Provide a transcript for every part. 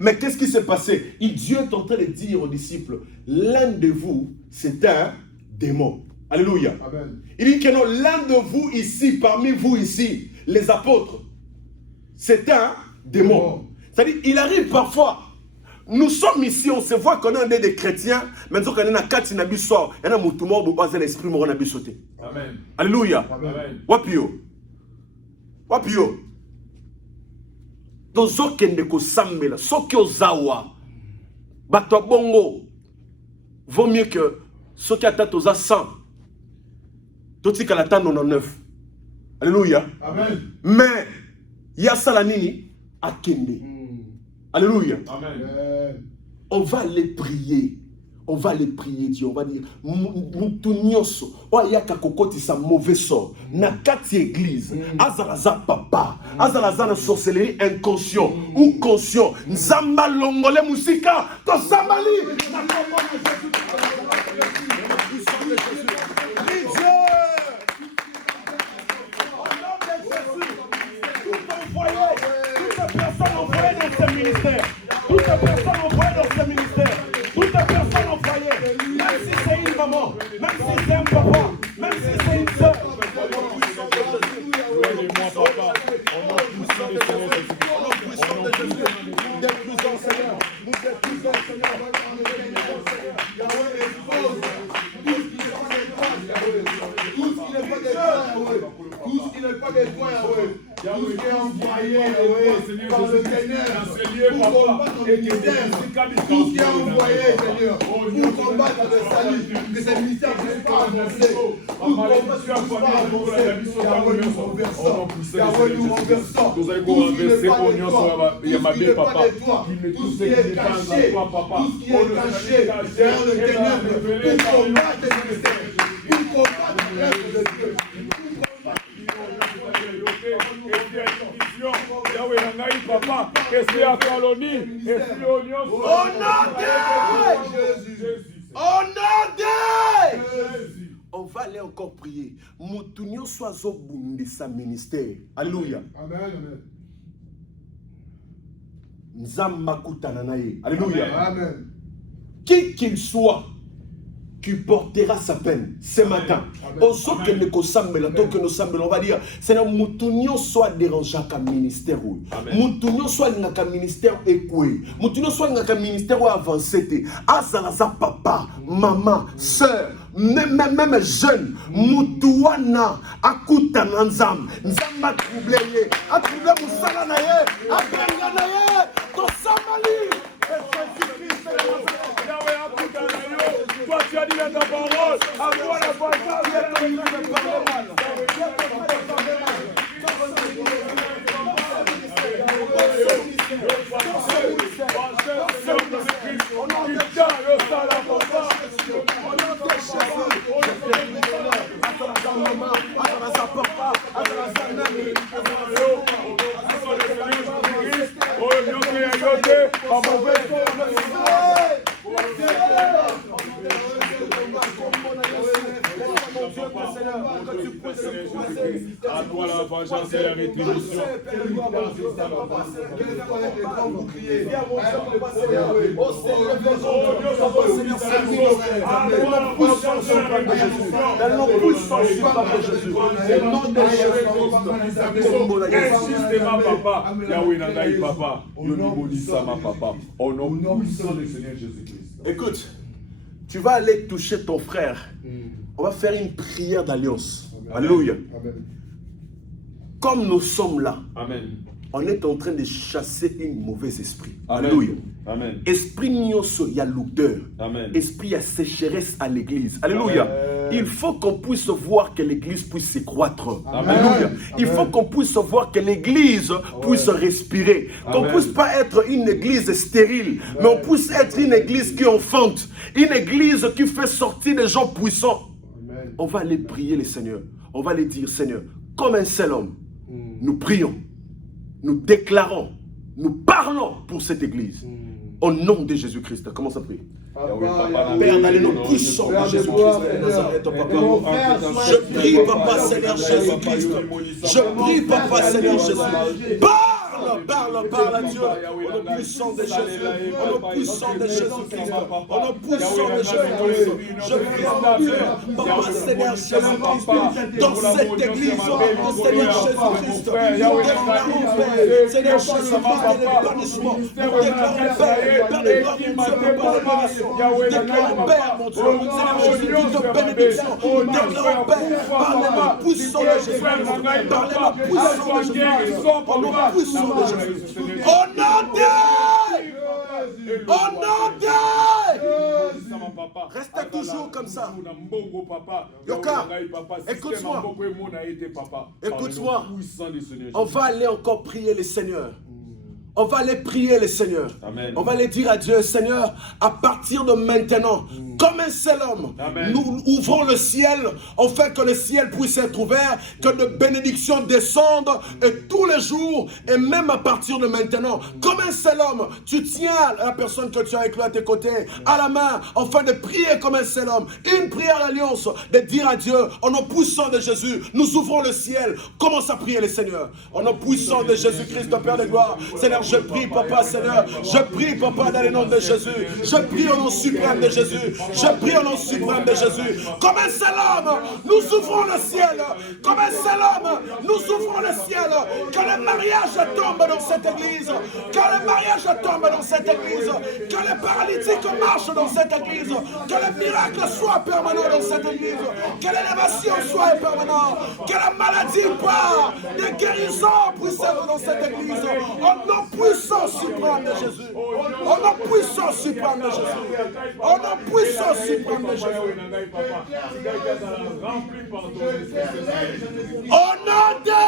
Mais qu'est-ce qui s'est passé? Dieu est en train de dire aux disciples, l'un de vous, c'est un démon. Alléluia. Amen. Il dit que non, l'un de vous ici, parmi vous ici, les apôtres, c'est un démon. C'est-à-dire, il arrive parfois, nous sommes ici, on se voit qu'on est des chrétiens, mais nous sommes quatre nabissoirs, il y a un moutoumor, on va l'esprit mort nabissoté. Amen. Alléluia. Amen. Wapio. Wapio. Dans okende ko sambela, soki ozawa, bato bongo, vaut mieux que soki atata oza 100, toti kalata 99. Alléluia. Amen. Mais, ya salanini, akende. Alléluia. Amen. On va les prier. On va les prier, Dieu. On va dire, Moutounioso, Oyaka Kokoti, sa mauvais sort. Nakati église, Azalaza papa, Azalaza na sorcellerie inconscient ou conscient. Nzamba longole musika, to Zambali. Toute personne envoyée dans ce ministère, toute personne envoyée, même si c'est une maman, même si c'est un papa, même si c'est une soeur. Tout ce qui n'est pas des toi, tout ce qui est envoyé par le Seigneur pour combattre le ministère, tout ce qui est envoyé, Seigneur, pour combattre le salut, que ce ministère ne puisse pas avancer, pour combattre ne puisse pas avancer, Yahweh nous renversons, Yahweh nous renversons, tout ce qui n'est pas de toi, tout ce qui n'est pas de toi, tout ce qui est caché, tout ce qui est caché derrière le ténèbre, pour combattre le ministère, pour combattre l'œuvre de Dieu. Papa, esprit à colonie, esprit au lion. Au nom de Jésus. On va aller encore prier. Moutounio soit zobundi sa ministère. Alléluia. Amen, amen. Nzamba kutananaye. Alléluia. Amen. Qui qu'il soit, qui portera sa peine ce matin. On va dire, Seigneur, Moutounio soit dérangeant comme ministère. Moutounio soit un ministère écoué. Moutounio soit un ministère avancé. Azalaza papa, maman, soeur, même jeune, Moutouana, Akuta Nanzam, Nzamba troublé, a troublé Moussala naye, a prenga naye, Tosamali. Toi, tu as dit dans ta parole, à toi la parole, à toi la vengeance et la rétribution. Papa, Yahweh Nandaï Papa, Papa, au nom puissant du Seigneur Jésus-Christ. Écoute, tu vas aller toucher ton frère. On va faire une prière d'alliance. Alléluia. Amen. Comme nous sommes là, Amen. on est en train de chasser un mauvais esprit. Amen. Alléluia. Amen. Esprit nyoso, il y a l'odeur. Amen. Esprit, il y a sécheresse à l'église. Alléluia. Amen. Il faut qu'on puisse voir que l'église puisse se croître. Amen. Alléluia. Il Amen. faut qu'on puisse voir que l'église puisse respirer. Qu'on ne Amen. puisse pas être une église stérile, mais on puisse être une église qui enfante. Une église qui fait sortir des gens puissants. Amen. On va aller prier le Seigneur. On va aller dire, Seigneur, comme un seul homme, nous prions, nous déclarons, nous parlons pour cette église. Au nom de Jésus-Christ. Commence à prier. Père, dans les noms puissants de Jésus-Christ de Nazareth, papa. Je prie, papa, Seigneur Jésus-Christ. Je prie, papa, Seigneur Jésus. Parle Parle à Dieu. Au nom puissant de Jésus. Au nom puissant de Jésus-Christ. Au nom puissant de Jésus-Christ. Je prie en Dieu. Papa, Seigneur Jésus-Christ. Dans cette église, Seigneur Jésus-Christ. Nous déclarons paix. Seigneur Jésus-Christ, l'épanouissement. Nous déclarons paix. Père de gloire, mon Dieu, Papa, l'épanouissement. Déclarons paix, mon Dieu. Seigneur Jésus-Christ, de bénédiction. Déclarons paix. Par les noms puissants de Jésus-Christ. Par les noms puissants de Jésus-Christ. Au nom puissant de Jésus-Christ. Au nom de... Au nom de... Restez toujours comme ça. Yoka, écoute-moi. Écoute-moi. On va aller encore prier le Seigneur. On va aller prier le Seigneur. Amen. On va aller dire à Dieu, Seigneur, à partir de maintenant, comme un seul homme, nous ouvrons le ciel, afin que le ciel puisse être ouvert, que de bénédictions descendent, et tous les jours, et même à partir de maintenant, comme un seul homme, tu tiens la personne que tu as avec lui à tes côtés, à la main, afin de prier comme un seul homme. Une prière d'alliance, de dire à Dieu, au nom puissant de Jésus, nous ouvrons le ciel. Commence à prier le Seigneur. Au nom puissant de Jésus-Christ, Père de gloire. Seigneur, je prie, Papa, Seigneur. Je prie, Papa, dans le nom de Jésus. Je prie au nom suprême de Jésus. Je prie au nom suprême de Jésus. Comme un seul homme, nous ouvrons le ciel. Comme un seul homme, nous ouvrons le ciel. Que le mariage tombe dans cette église. Que le mariage tombe dans cette église. Que les paralytiques marchent dans cette église. Que le miracle soit permanent dans cette église. Que l'élévation soit permanente. Que la maladie part. Des guérisons puissent être dans cette église. Au nom puissant suprême de Jésus. Au nom puissant suprême de Jésus. Au nom puissant suprême de Jésus. Au nom de...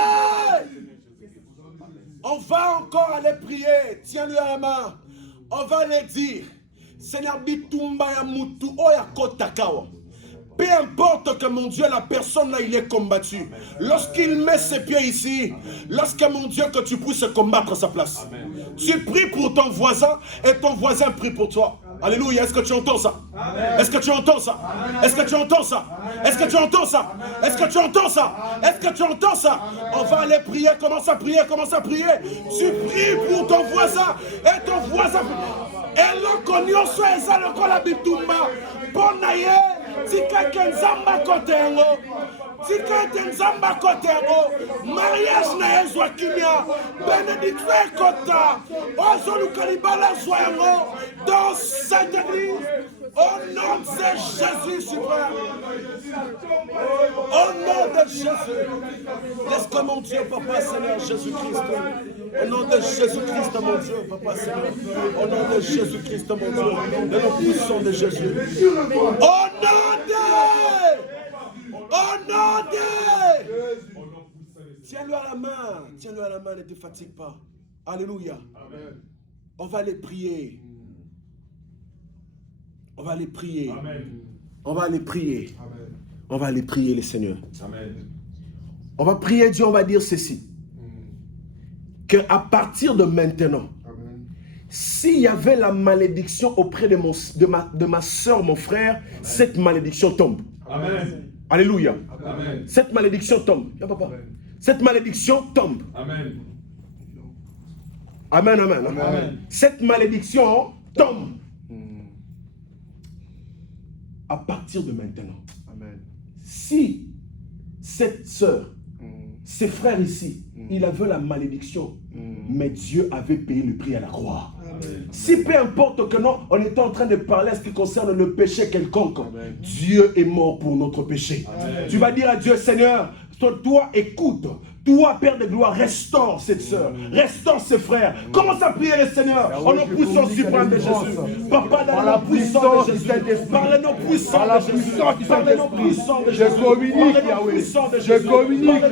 On va encore aller prier. Tiens-lui à la main. On va aller dire, Seigneur, bitumba ya mutu oya kotakawa. Peu importe que mon Dieu, la personne là, il est combattu. Lorsqu'il met ses pieds ici, lorsque mon Dieu, que tu puisses combattre à sa place. Amen. Tu pries pour ton voisin et ton voisin prie pour toi. Alléluia, est-ce que tu entends ça? Est-ce que tu entends ça? Est-ce que tu entends ça? Est-ce que tu entends ça? Est-ce que tu entends ça? Est-ce que tu entends ça? On va aller prier, commence à prier, commence à prier. Tu pries pour ton voisin et ton voisin. Et l'okonyo soit ça le kola bitumba. Bonaye, tika kenzamba kotengo. Tika kenzamba kotengo. Mariage na ezwa kimia. Bénédiction kota. Ozo lukalibala soyango. Dans cette église. Au nom de Jésus suprême. Au nom de Jésus. Laisse que mon Dieu, Papa, Seigneur Jésus-Christ. Au nom de Jésus-Christ, mon Dieu, Papa, Seigneur. Au nom de Jésus-Christ, mon Dieu. Le nom puissant de Jésus. Au nom de... Au nom de... Tiens-le à la main. Tiens-le à la main, ne te fatigue pas. Alléluia. Amen. On va aller prier. On va aller prier. Amen. On va aller prier. Amen. On va aller prier le Seigneur. Amen. On va prier Dieu, on va dire ceci. Qu'à partir de maintenant, s'il y avait la malédiction auprès de ma soeur, mon frère, cette malédiction tombe. Amen. Alléluia. Amen. Cette malédiction tombe. Cette malédiction tombe. Amen. Amen, amen, amen. Amen. Cette malédiction tombe. À partir de maintenant. Amen. Si cette sœur, ses frères ici, il avait la malédiction, mais Dieu avait payé le prix à la croix. Amen. Si peu importe que non, on était en train de parler à ce qui concerne le péché quelconque, amen, Dieu est mort pour notre péché. Amen. Tu vas dire à Dieu, Seigneur, toi écoute. Toi, Père de gloire, restaure cette sœur, restaure ses frères. Commence à prier le Seigneur au nom puissant suprême de Jésus. Papa, dans le nom puissant de Jésus. Par le nom puissant de Jésus. Par le nom puissant de Jésus. Je communique, Yahweh. Je communique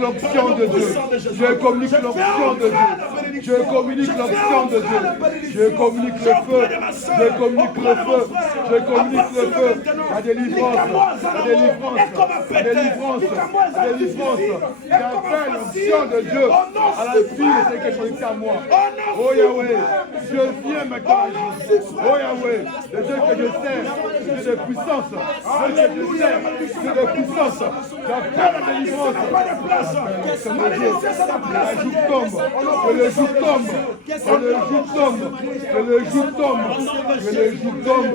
l'option de Dieu. Je communique l'option de Dieu. Je communique l'onction de Dieu. Je communique le feu. Je communique le feu. Je communique le feu. La délivrance. La délivrance. La délivrance. La délivrance. J'appelle l'onction de Dieu à la vie de ceux qui sont ici à moi. Oh Yahweh, je viens maintenant. Oh Yahweh, le Dieu que je sers, Dieu de puissance. Dieu que je sers, Dieu de puissance. J'appelle la délivrance. La joue tombe. Que le joug tombe. Que le joug tombe. Que le joug tombe. Que le joug tombe.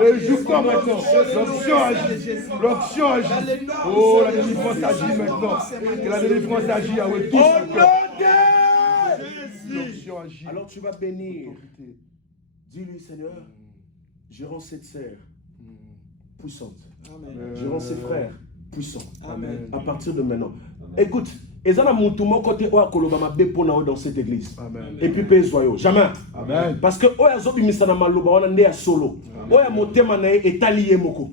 Le joug tombe maintenant. L'onction agit. L'onction agit. Oh, la délivrance agit maintenant. Que la délivrance agit, Yahweh, touche le cœur. L'onction agit. Alors tu vas bénir. Dis-lui, Seigneur, je rends cette sœur puissante. Je rends ses frères puissants. Amen. À partir de maintenant. Écoute, ezana mutumo côté o akoloba mabe pona dans cette église. Amen. Et puis pezoyo. Jamais. Amen. Parce que oya bimisa na maloba wana nde ya solo. Oya motema na etali ye moko.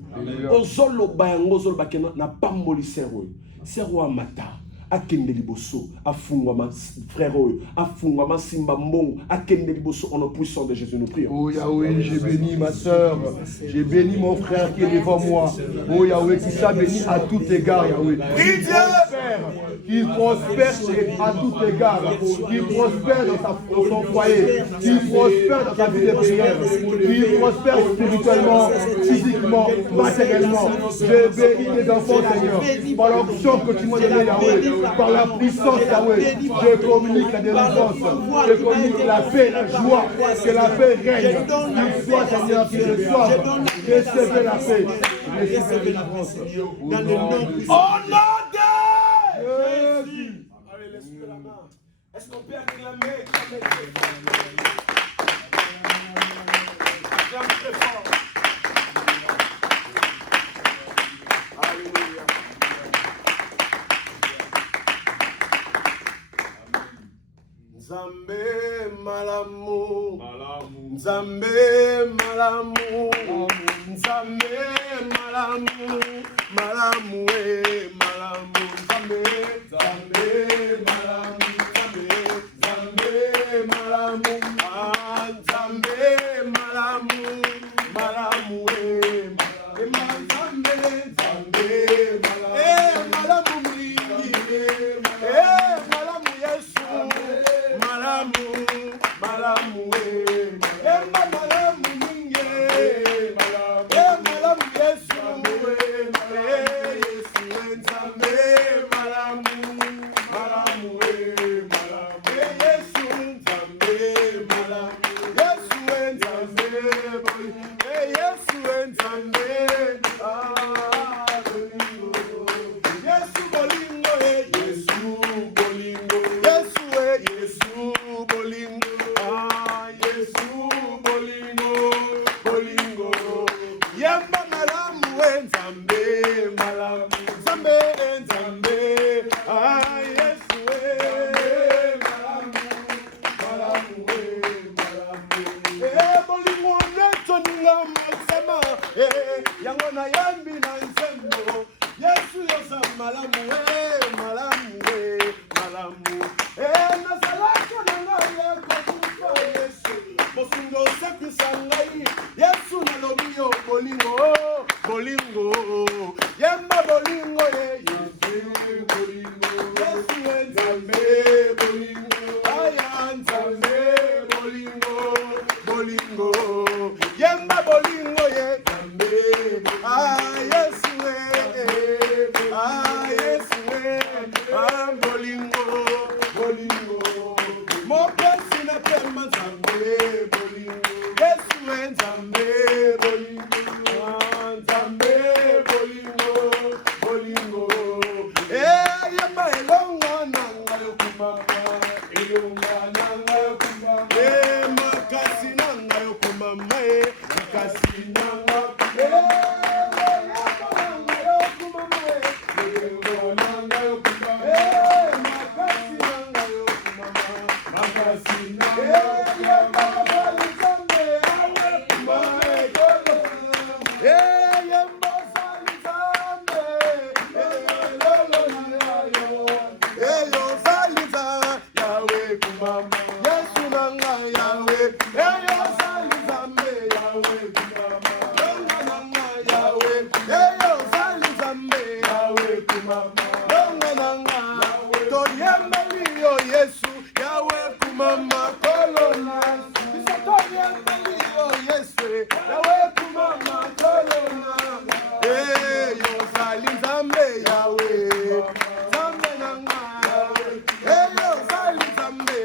Ozoloba yango zoloba kena na pamboli sero. Sero mata. Akende liboso, afungwa frère, afungwa simba mbongo, akende liboso au nom puissant de Jésus nous prions. Oh Yahweh, j'ai béni ma soeur, j'ai béni mon frère qui est devant moi. Oh Yahweh, qui soit béni à tout égard, Yahweh. Qu'il prospère à tout égard, qu'il prospère dans son foyer, qu'il prospère dans sa vie de prière, qu'il prospère spirituellement, physiquement, matériellement. Je bénis tes enfants, Seigneur, par l'onction que tu m'as donnée, Yahweh. Par la puissance, Yahweh, je communique la délivrance, je communique la paix, la joie, que la paix règne, qu'il soit, Seigneur, qu'il le soit, recevez la paix, recevez la délivrance. Dans le nom puissant. Au nom de Jésus. Allez, laisse-moi la main. Est-ce qu'on peut acclamer? Acclame très fort. Alléluia. Nzambe malamu, Nzambe malamu, Nzambe malamu, malamu malamu, Nzambe, Nzambe malamu, Nzambe, Nzambe malamu, Nzambe malamu, malamu Nzambe, Nzambe malamu, malamu mingi, malamu Yesu. Malamu, malamu, malamu minge, malamu Yesu, Yesu Nzambe, malamu, malamu, malamu Yesu Nzambe, malamu, Yesu Nzambe, Yesu Nzambe, Yesu bolingo, Yesu bolingo, Yesu bolingo, Yesu bolingo, bolingo. Yamba malamu Nzambe, malamu Nzambe, Nzambe, Yesu malamu, malamu, malamu. Bolingo neto ninga mosema, yango na yambi na nzembo. Yesu yosa malamu, malamu, malamu. Nazalaka na ngai kokufa Yesu, mosungo osepisa ngai. Yesu nalobi yo bolingo, bolingo, yemba bolingo Yesu bolingo, Yesu Nzambe bolingo, aya Nzambe bolingo, bolingo, yemba bolingo Nzambe, Yesu Yesu bolingo, bolingo, mopesi na pema Nzambe bolingo, Yesu Nzambe bolingo, Nzambe bolingo, bolingo, yemba elonga nanga yokumama, elonga nanga yokumama, makasi nanga yokumama, makasi nanga Yahweh, Yahweh. Eyo zali Nzambe Yahweh kumama. Longa nanga Yahweh. Eyo zali Nzambe Yahweh kumama. Longa nanga toyembeli yo Yesu Yahweh kumama kolona. Biso toyembeli yo Yesu Yahweh kumama kolona. Eyo zali Nzambe Yahweh. Nzambe nanga Yahweh. Eyo zali Nzambe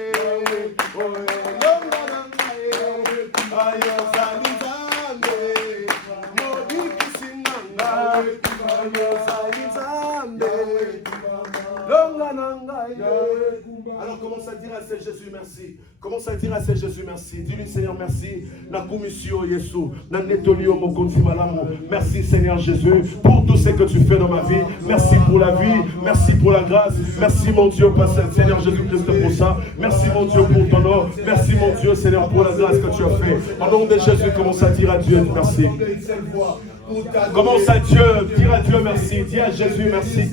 longa nanga ayo zali Nzambe mobikisi nanga ayo zali Nzambe longa nanga. Alors commence à dire à ce Jésus merci. Commence à dire à ce Jésus merci. Dis-lui Seigneur merci. Merci Seigneur Jésus pour tout ce que tu fais dans ma vie. Merci pour la vie. Merci pour la grâce. Merci mon Dieu Seigneur Jésus-Christ pour ça. Merci mon Dieu pour ton nom. Merci mon Dieu Seigneur pour la grâce que tu as fait. Au nom de Jésus, commence à dire à Dieu merci. Commence à Dieu, dire à Dieu merci, dis à Jésus merci,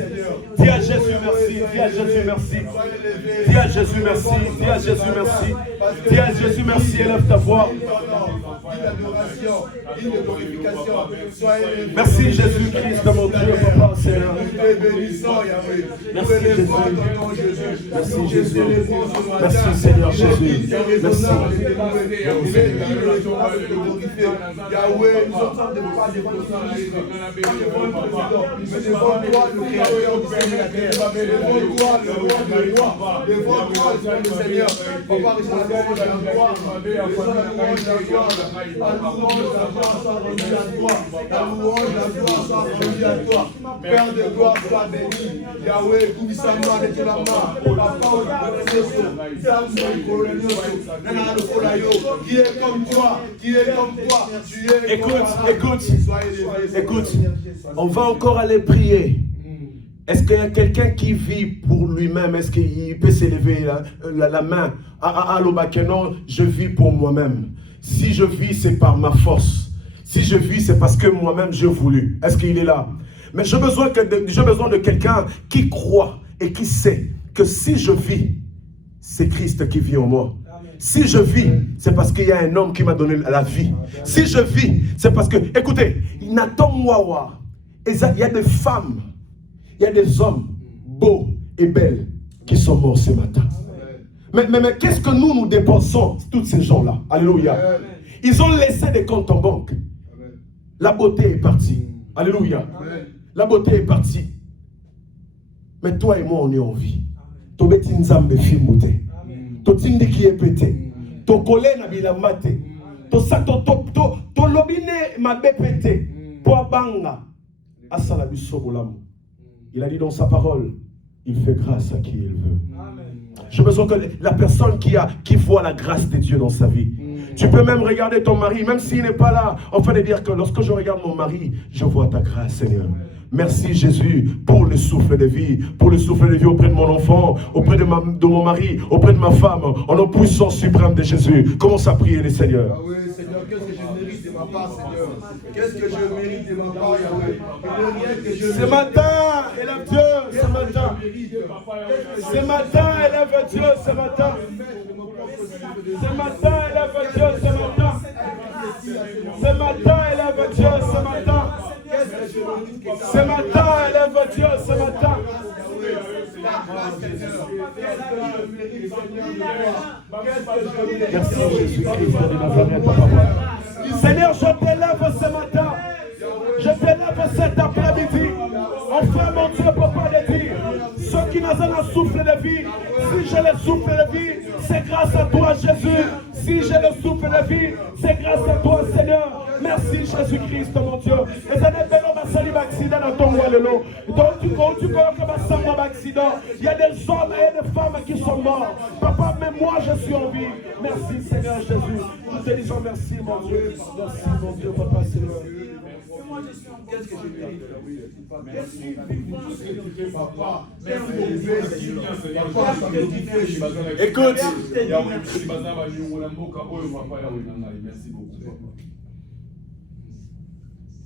dis à Jésus merci, dis à Jésus merci, dis à Jésus merci, dis à Jésus merci, dis à Jésus merci, élève ta voix. Merci Jésus-Christ, mon Dieu, Papa, Seigneur. Merci Jésus. Merci Jésus. Merci Seigneur Jésus. Merci. Yahweh, nous sommes pas devant toi, le Créateur du ciel et la terre. Devant toi, le roi de roi. Devant toi, le Seigneur. Papa, reçois la louange, la gloire. Reçois la louange, la gloire. La louange, la gloire soit rendue à toi. La louange, la gloire soit rendue à toi. Père de gloire, sois béni. Yahweh, tout ça, moi, avec la main. Papa, qui est comme toi, qui est comme toi. Tu es Écoute, on va encore aller prier. Est-ce qu'il y a quelqu'un qui vit pour lui-même? Est-ce qu'il peut s'élever la main? Non, je vis pour moi-même. Si je vis, c'est par ma force. Si je vis, c'est parce que moi-même j'ai voulu. Est-ce qu'il est là? Mais j'ai besoin de quelqu'un qui croit et qui sait que si je vis, c'est Christ qui vit en moi. Si je vis, c'est parce qu'il y a un homme qui m'a donné la vie. Si je vis, c'est parce que, écoutez, Nathan Mwawa, il y a des femmes, il y a des hommes beaux et belles qui sont morts ce matin. Mais qu'est-ce que nous dépensons, tous ces gens-là? Alléluia. Ils ont laissé des comptes en banque. La beauté est partie. Alléluia. La beauté est partie. Mais toi et moi, on est en vie. Tobeti nzambe fimoute. Totindi qui est pété. To kolé na bilamate. To lobine ma pété. Po banga. Asala bisobolamu. Il a dit dans sa parole, il fait grâce à qui il veut. J'ai besoin que la personne qui voit la grâce de Dieu dans sa vie. Tu peux même regarder ton mari, même s'il n'est pas là. Enfin de dire que lorsque je regarde mon mari, je vois ta grâce, Seigneur. Merci Jésus pour le souffle de vie, auprès de mon enfant, auprès de mon mari, auprès de ma femme, en nom puissant suprême de Jésus. Commence à prier le Seigneur. Ah oui, Seigneur, qu'est-ce que je mérite de ma part, Seigneur? Qu'est-ce que je mérite de ma part, Yahweh? Ce matin, élève Dieu, ce matin. Ce matin, élève Dieu, ce matin. Ce matin, élève Dieu, ce matin. Ce matin, élève Dieu, ce matin. Ce matin, élève Dieu, ce matin. Merci Jésus-Christ de Nazareth, Papa. Seigneur, je t'élève ce matin. Je t'élève cet après-midi. Enfin, mon Dieu, Papa, de dire, ceux qui n'ont un souffle de vie, si j'ai le souffle de vie, c'est grâce à toi, Jésus. Si j'ai le souffle de vie, c'est grâce à toi, Seigneur. Merci, Jésus-Christ, mon Dieu. Et ça n'est pas un accident dans ton roi, le lot. Donc, tu crois que ça un accident. Il y a des hommes et des femmes qui sont morts. Papa, mais moi, je suis en vie. Merci, Seigneur Jésus. Nous te disons merci, mon Dieu. Merci, mon Dieu, Papa, Seigneur. Qu'est-ce que je mérite? Écoute.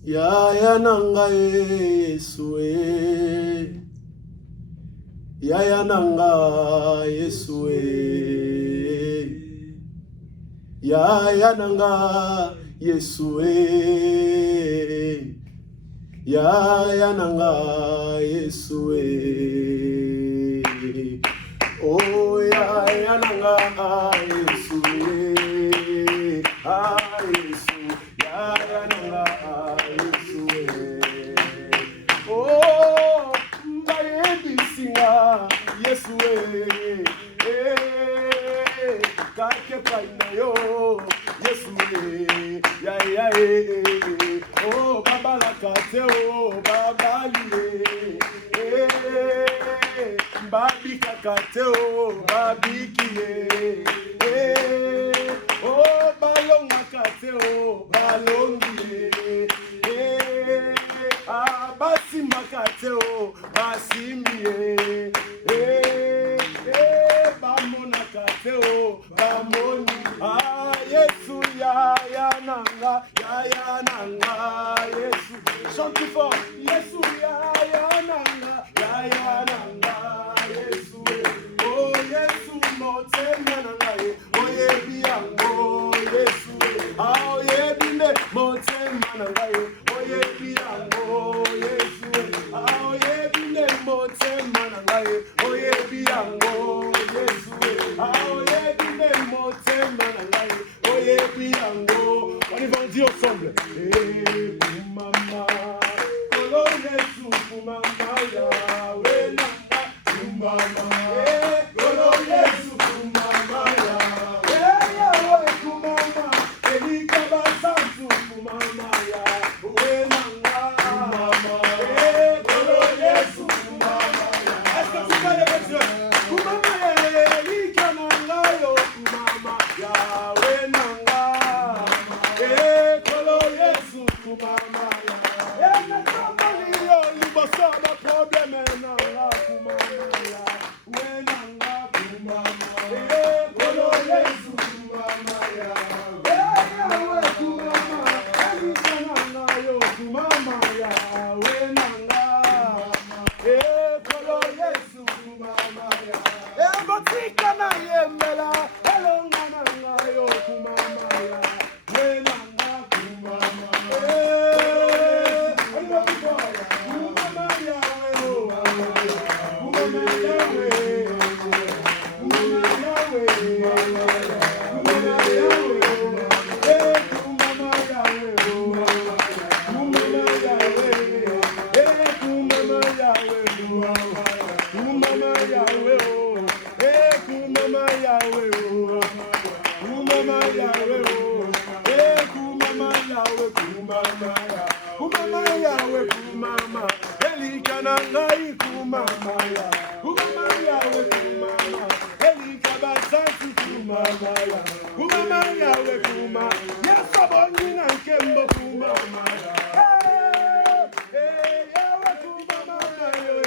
Yaya nanga Yesue. Yaya nanga Yesue. ya nanga Yesu ya nanga Yesu oh ya nanga Yesu Yesu ya nanga Yesu oh mbayebisinga Yesu kake paina yo Yesu ya oh baba la kate oh baba liye babi kakate oh babi kiye oh balonga kate oh balongiye basi makate oh basimbiye bamona kate oh bamoni Yesu ya nanga Yesu chante fort Yesu ya nanga Yesu oh Yesu motema nanga oh yebiango Yesu oh yebine motema nanga oh yebiango Yesu oh yebine motema nanga oh yebiango Yesu oh yebine motema nanga oh yebiango. On y va, on dit ensemble. Mama, kolo Yesu kumama Yahweh nanga kumama. Kolo Yesu kumama Yahweh kumama. Elika basantu kumama Yahweh nanga kumama. Kolo Yesu kumama. Est-ce que tu peux lever les yeux? Kumama elika nanga yo kumama Yahweh nanga. Kolo Yesu kumama Yesu libosaba problème nanga kumama Yahweh nanga kumama Kolo Yesu kumama Yahweh kumama elika nanga yo kumama Yahweh nanga Kolo Yesu kumama botika na yemela elonga nanga yo kumama Yahweh nanga kumama kumama Yahweh kumama Yahweh kumama Yahweh kumama elika nangai kumama Yahweh kumama elika basantu kumama Yahweh kumama yasaboni na nkembo kumama Yahweh kumama Yahweh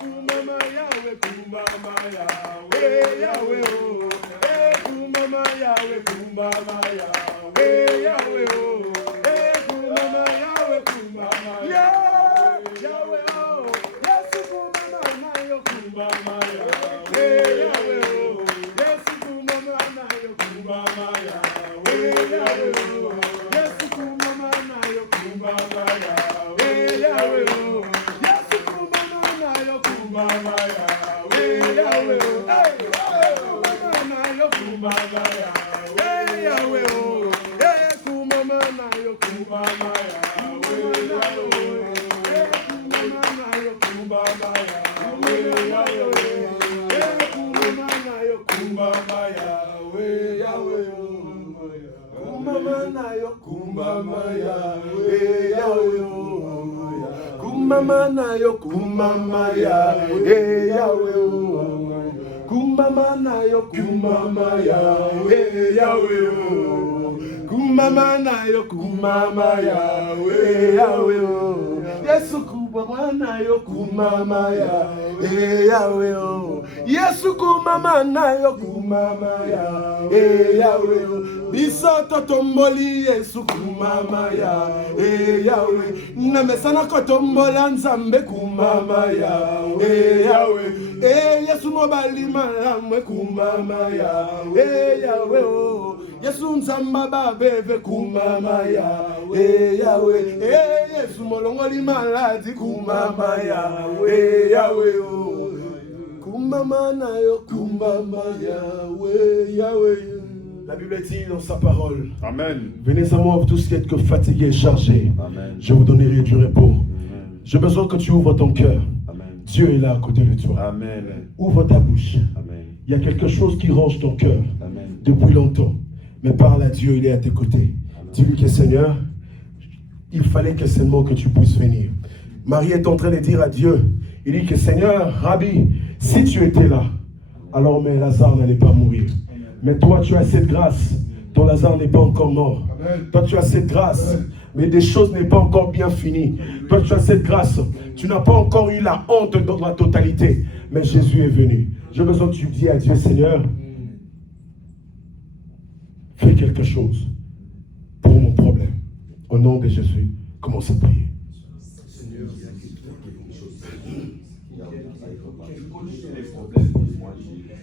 kumama Yahweh kumama Yahweh kumama Yahweh kumama Yahweh kumama Yahweh kumama Yahweh Yesu kumama nayo kumama Yahweh Yesu kumama nayo kumama Yahweh Yesu kumama nayo kumama Yahweh Yesu kumama nayo kumama Yahweh kumama nayo kumama Yahweh kumama nayo kumama kumama nayo kumama Yahweh kumama nayo kumama Yahweh kumama nayo kumama Yahweh Yesu kumama nayo kumama Yahweh Yesu kumama nayo kumama Yahweh biso totomboli Yesu kumama Yahweh na mesana kotombola Nzambe kumama Yahweh Yesu mobali malamwe kumama Yahweh, Yahweh, oh. Yesu nzamba babeve kumama Yahweh, Yahweh, Yesu molongoli maladi kumama Yahweh, Yahweh, oh. Kumama nayo kumama Yahweh, Yahweh. La Bible dit dans sa parole. Amen. Venez à moi, vous tous qui êtes fatigués et chargés. Amen. Je vous donnerai du repos. Amen. J'ai besoin que tu ouvres ton cœur. Amen. Dieu est là à côté de toi. Amen. Ouvre ta bouche. Amen. Il y a quelque chose qui ronge ton cœur Amen. depuis longtemps. Mais parle à Dieu, il est à tes côtés. Dis-lui que Seigneur, il fallait que seulement que tu puisses venir. Marie est en train de dire à Dieu, il dit que Seigneur, Rabbi, si tu étais là, alors mais Lazare n'allait pas mourir. Mais toi, tu as cette grâce. Ton Lazare n'est pas encore mort. Amen. Toi, tu as cette grâce. Mais des choses n'est pas encore bien finies. Toi, tu as cette grâce. Tu n'as pas encore eu la honte dans la totalité. Mais Jésus est venu. J'ai besoin que tu dis à Dieu, Seigneur, fais quelque chose pour mon problème. Au nom de Jésus, commence à prier. Seigneur, il y a quelque chose.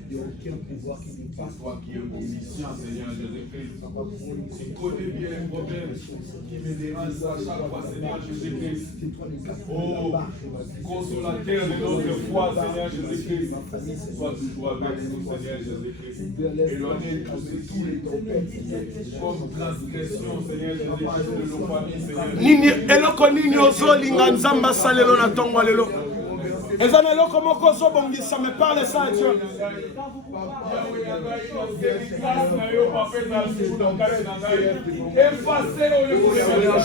Il n'y a aucun pouvoir qui nous passe. Toi qui es omniscient, Seigneur Jésus-Christ, tu connais bien les problèmes qui me dérange à chaque fois, Seigneur Jésus-Christ. Oh, consolateur de notre foi, Seigneur Jésus-Christ, sois toujours avec nous, Seigneur Jésus-Christ. Éloignez tous les problèmes, comme transgression, Seigneur Jésus-Christ, de nos familles, Seigneur. Nini eloko nini ozolinga nzamba salelo na tongo lelo. Ezana eloko moko ozobongisa me parle ça à Dieu.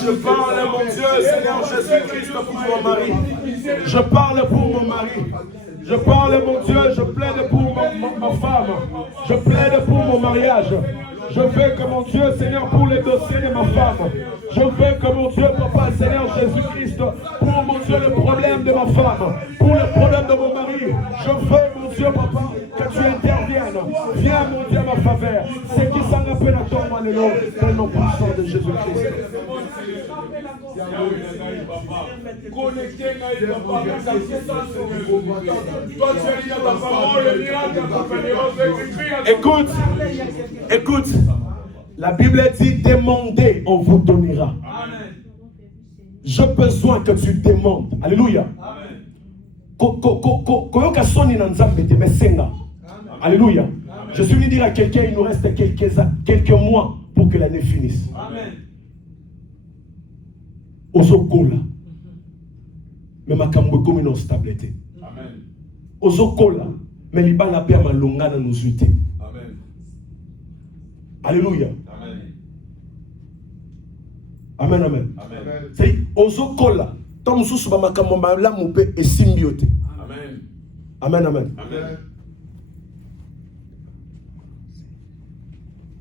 Je parle mon Dieu, Seigneur Jésus-Christ pour mon mari. Je parle pour mon mari. Je parle mon Dieu, je plaide pour ma femme. Je plaide pour mon mariage. Je veux que mon Dieu, Seigneur, pour les dossiers de ma femme. Je veux que mon Dieu, Papa, Seigneur Jésus-Christ, pour mon Dieu, le problème de ma femme, pour le problème de mon mari. Je veux, mon Dieu, Papa, que tu interviennes. Viens, mon Dieu, à ma faveur. C'est qui s'en rappelle à toi, moi, le nom, dans le nom puissant de Jésus-Christ. Écoute, écoute. La Bible dit demandez, on vous donnera. J'ai besoin que tu demandes. Alléluia. Alléluia. Je suis venu dire à quelqu'un, il nous reste quelques mois pour que l'année finisse. Ozokola. Mais ma kambo comme une stabilité. Ozokola. Mais libala pe malonga na nous uité. Alléluia. Amen, amen. C'est ozokola. Tom susu ba makambo la mupe et symbiote. Amen. Amen, amen. Amen.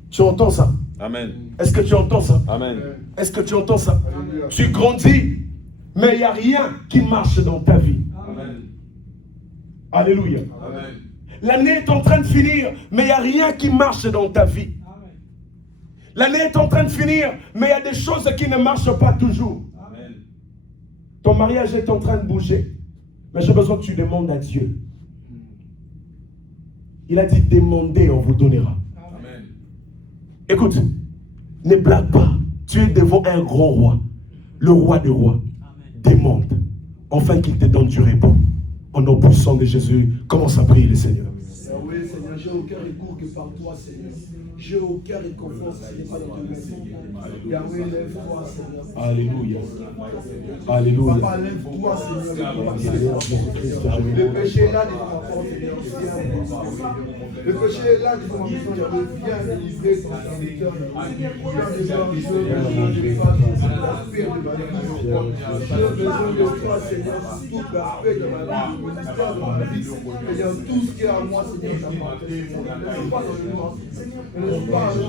Tu entends ça? Amen. Est-ce que tu entends ça? Amen. Est-ce que tu entends ça? Tu grandis, mais il n'y a rien qui marche dans ta vie. Amen. Alléluia. Amen. L'année est en train de finir, mais il n'y a rien qui marche dans ta vie. L'année est en train de finir, mais il y a des choses qui ne marchent pas toujours. Amen. Ton mariage est en train de bouger, mais j'ai besoin que tu demandes à Dieu. Il a dit demandez, on vous donnera. Amen. Écoute, ne blague pas. Tu es devant un grand roi, le roi des rois. Demande, enfin qu'il te donne du repos. Au nom puissant de Jésus, commence à prier le Seigneur. Oui, Seigneur, j'ai aucun recours que par toi, Seigneur. J'ai aucun réconfort si ce n'est pas dans ton maison. Yahweh, lève-toi, Seigneur. Alléluia. Alléluia. Papa, lève-toi, Seigneur. Le péché est là de ma porte, Seigneur. Le péché est là de ma maison, Yahweh. Viens délivrer ton serviteur. J'ai besoin de toi, Seigneur, pour tout l'aspect de ma vie, du ministère de ma vie. Seigneur, tout ce qui est à moi, Seigneur, t'appartient. Ne joue pas dans le noir, Seigneur. Ne joue pas avec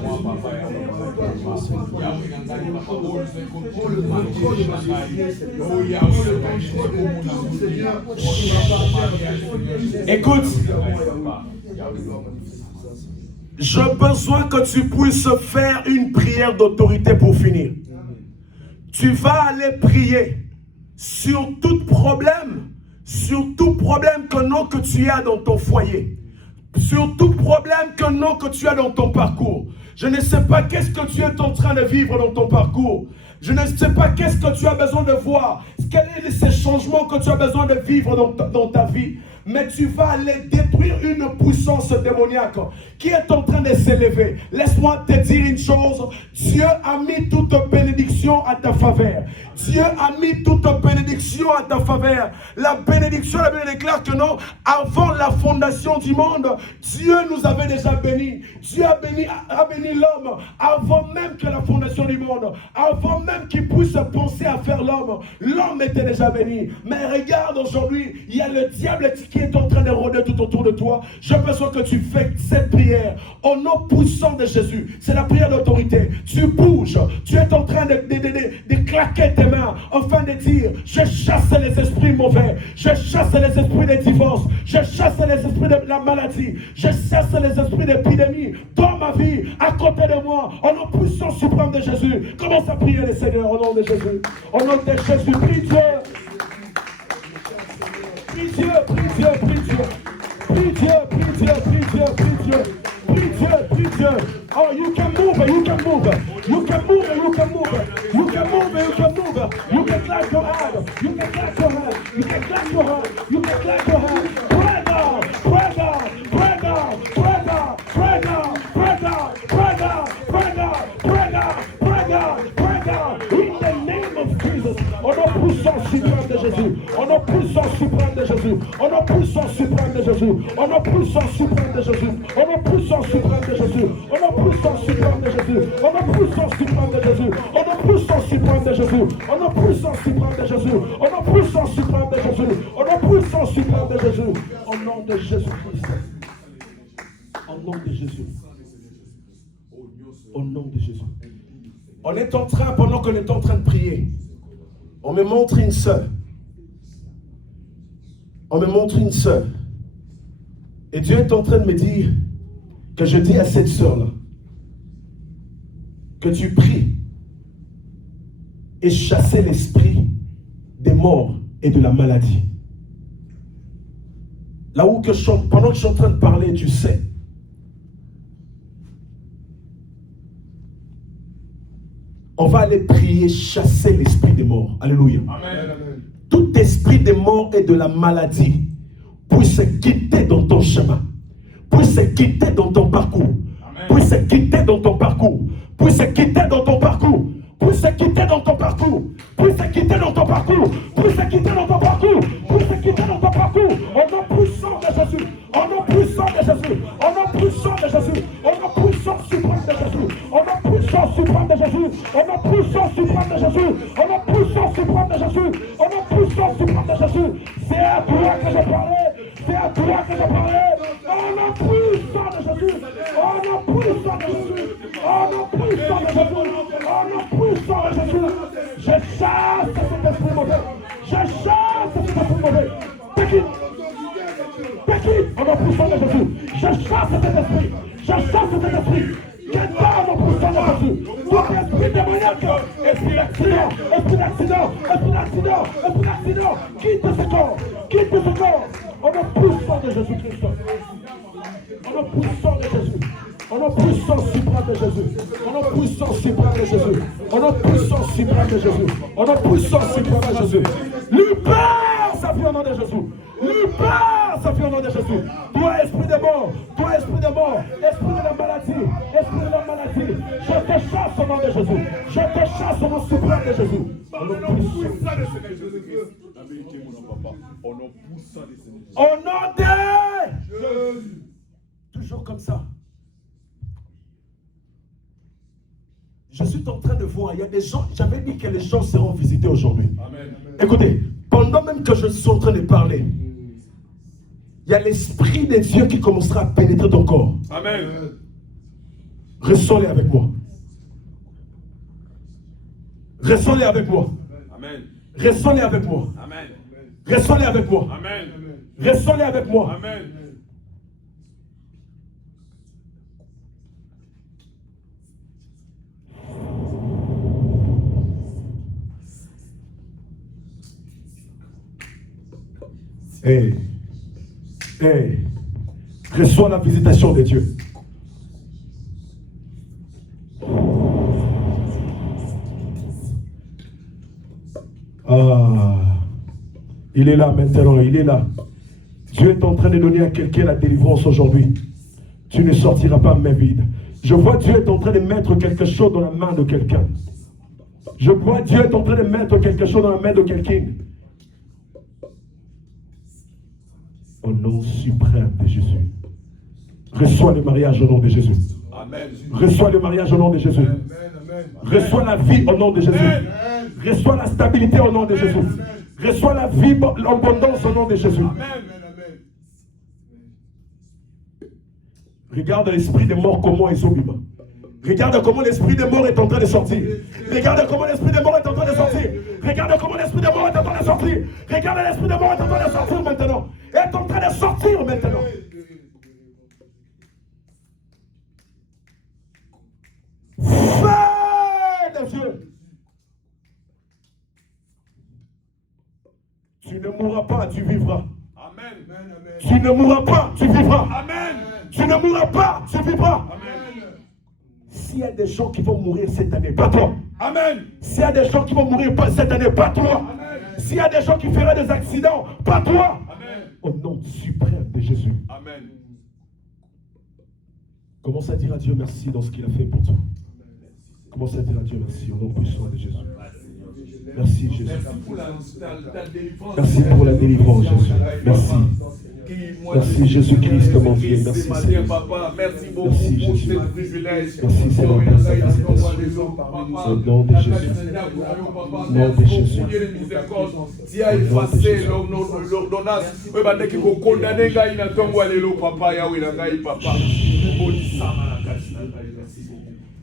pour le contrôle de ma destinée, Seigneur. Pour le contrôle de tout, Seigneur, qui m'appartient. Écoute, j'ai besoin que tu puisses faire une prière d'autorité pour finir. Tu vas aller prier sur tout problème sur tout problème que tu as dans ton foyer, sur tout problème que tu as dans ton parcours. Je ne sais pas qu'est-ce que tu es en train de vivre dans ton parcours. Je ne sais pas qu'est-ce que tu as besoin de voir. Quels sont ces changements que tu as besoin de vivre dans ta vie. Mais tu vas aller détruire une puissance démoniaque qui est en train de s'élever. Laisse-moi te dire une chose. Dieu a mis toute bénédiction à ta faveur. Dieu a mis toute bénédiction à ta faveur. La bénédiction, la Bible déclare que non, avant la fondation du monde, Dieu nous avait déjà bénis. Dieu a béni l'homme avant même que la fondation du monde. Avant même qu'il puisse penser à faire l'homme. L'homme était déjà béni. Mais regarde aujourd'hui, il y a le diable qui est en train de rôder tout autour de toi. J'ai besoin que tu fais cette prière au nom puissant de Jésus. C'est la prière d'autorité. Tu bouges. Tu es en train de claquer tes mains afin de dire: je chasse les esprits mauvais. Je chasse les esprits de divorce. Je chasse les esprits de la maladie. Je chasse les esprits d'épidémie dans ma vie, à côté de moi, au nom puissant suprême de Jésus. Commence à prier le Seigneur au nom de Jésus. Au nom de Jésus, prie Dieu. Prie Dieu, prie Dieu, prie Dieu. Prie Dieu, prie Dieu, prie Dieu, prie Dieu. Prie Dieu, prie Dieu. Oh, you can move, you can move. You can move, you can move. You can move, you can move. You can clap your hand. You can clap your hand. You can clap your hand. You can clap your hand. Pray down, pray down, pray down, pray down, pray down, pray down, pray down, pray down, pray down, pray down, pray down. In the name of Jesus. On a puissance suprême de Jésus. On a puissance suprême de Jésus. On a puissance suprême de Jésus. On a puissance suprême de Jésus. On a puissance suprême de Jésus. On a puissance suprême de Jésus. On a puissance suprême de Jésus. On a puissance suprême de Jésus. On a puissance suprême de Jésus. On a puissance suprême de Jésus. On a puissance suprême de Jésus. Au nom de Jésus-Christ. Au nom de Jésus. Au nom de Jésus. On est en train, pendant qu'on est en train de prier, on me montre une sœur. On me montre une sœur. Et Dieu est en train de me dire que je dis à cette sœur-là que tu pries et chasser l'esprit des morts et de la maladie. Là où que pendant que je suis en train de parler, tu sais. On va aller prier, chasser l'esprit des morts. Alléluia. Amen. Tout esprit des morts et de la maladie puisse quitter dans ton chemin, puisse quitter dans ton parcours, puisse quitter dans ton parcours, puisse quitter dans ton parcours, puisse quitter dans ton parcours, puisse quitter dans ton parcours, puisse quitter dans ton parcours, puisse quitter dans ton parcours. Au nom puissant de Jésus, au nom puissant de Jésus, au nom puissant de Jésus, au nom puissant suprême de Jésus, au nom puissant suprême de Jésus, au nom puissant suprême de Jésus, au nom puissant suprême de Jésus, au nom puissant suprême de Jésus. C'est à toi que je parlais, c'est à toi que je parlais. Au nom puissant de Jésus, au nom puissant de Jésus, au nom puissant de Jésus, au nom puissant de Jésus. Je chasse cet esprit mauvais, je chasse cet esprit mauvais. Pékin, au nom puissant de Jésus, je chasse cet esprit, je chasse cet esprit. Qui est dans mon puissant de Jésus. Tout esprit démoniaque, esprit d'accident, esprit d'accident, esprit d'accident, esprit d'accident, quitte ce corps, quitte ce corps. Au nom puissant de Jésus-Christ. Au nom puissant de Jésus. Au nom puissant suprême de Jésus. Au nom puissant suprême de Jésus. Au nom puissant suprême de Jésus. Au nom puissant suprême de Jésus. Libère sa vie au nom de Jésus. Libère sa vie au nom de Jésus. Toi, esprit de mort, toi, esprit de mort, esprit de la maladie, esprit de la maladie, je te chasse au nom de Jésus. Je te chasse au nom suprême de Jésus. Au nom puissant de Jésus-Christ. Au nom de Jésus. Toujours comme ça. Je suis en train de voir, il y a des gens, j'avais dit que les gens seront visités aujourd'hui. Écoutez, pendant même que je suis en train de parler, il y a l'esprit de Dieu qui commencera à pénétrer ton corps. Amen. Ressens-les avec moi. Ressens-les avec moi. Amen. Ressens-les avec moi. Amen. Ressens-les avec moi. Amen. Ressens-les avec moi. Amen. Hey. Hey. Reçois la visitation de Dieu. Ah. Il est là maintenant, il est là. Dieu est en train de donner à quelqu'un la délivrance aujourd'hui. Tu ne sortiras pas main vide. Je vois Dieu est en train de mettre quelque chose dans la main de quelqu'un. Je vois Dieu est en train de mettre quelque chose dans la main de quelqu'un. Au nom suprême de Jésus. Reçois le mariage au nom de Jésus. Amen. Reçois le mariage au nom de Jésus. Reçois la vie au nom de Jésus. Reçois la stabilité au nom de Jésus. Reçois la vie, l'abondance au nom de Jésus. Regarde l'esprit des morts comment ils sont vivants. Regarde comment l'esprit des morts est en train de sortir. Regarde comment l'esprit des morts est en train de sortir. Regarde comment l'esprit des morts est en train de sortir. Regarde l'esprit des morts est en train de sortir maintenant. Est en train de sortir maintenant. Fais des yeux. Tu ne mourras pas, tu vivras. Amen. Tu ne mourras pas, tu vivras. Amen. Tu ne mourras pas, tu vivras. Amen. S'il y a des gens qui vont mourir cette année, pas toi. Amen. S'il y a des gens qui vont mourir cette année, pas toi. Amen. S'il y a des gens qui feront des accidents, pas toi. Amen. Au nom suprême de Jésus. Amen. Commence à dire à Dieu merci dans ce qu'il a fait pour toi. Commence à dire à Dieu merci au nom puissant de Jésus. Merci Jésus. Merci pour ta délivrance. Merci pour la délivrance Jésus. Merci. Merci Jésus-Christ mon Dieu. Merci Seigneur. Papa. Merci beaucoup Merci, pour Jésus. ce privilège. Merci Seigneur pour sa visitation. Au nom de Jésus. Au nom de Jésus. Tu as effacé l'ordonnance. Qui vous condamner na tongo alelo papa Yahweh na ngai papa.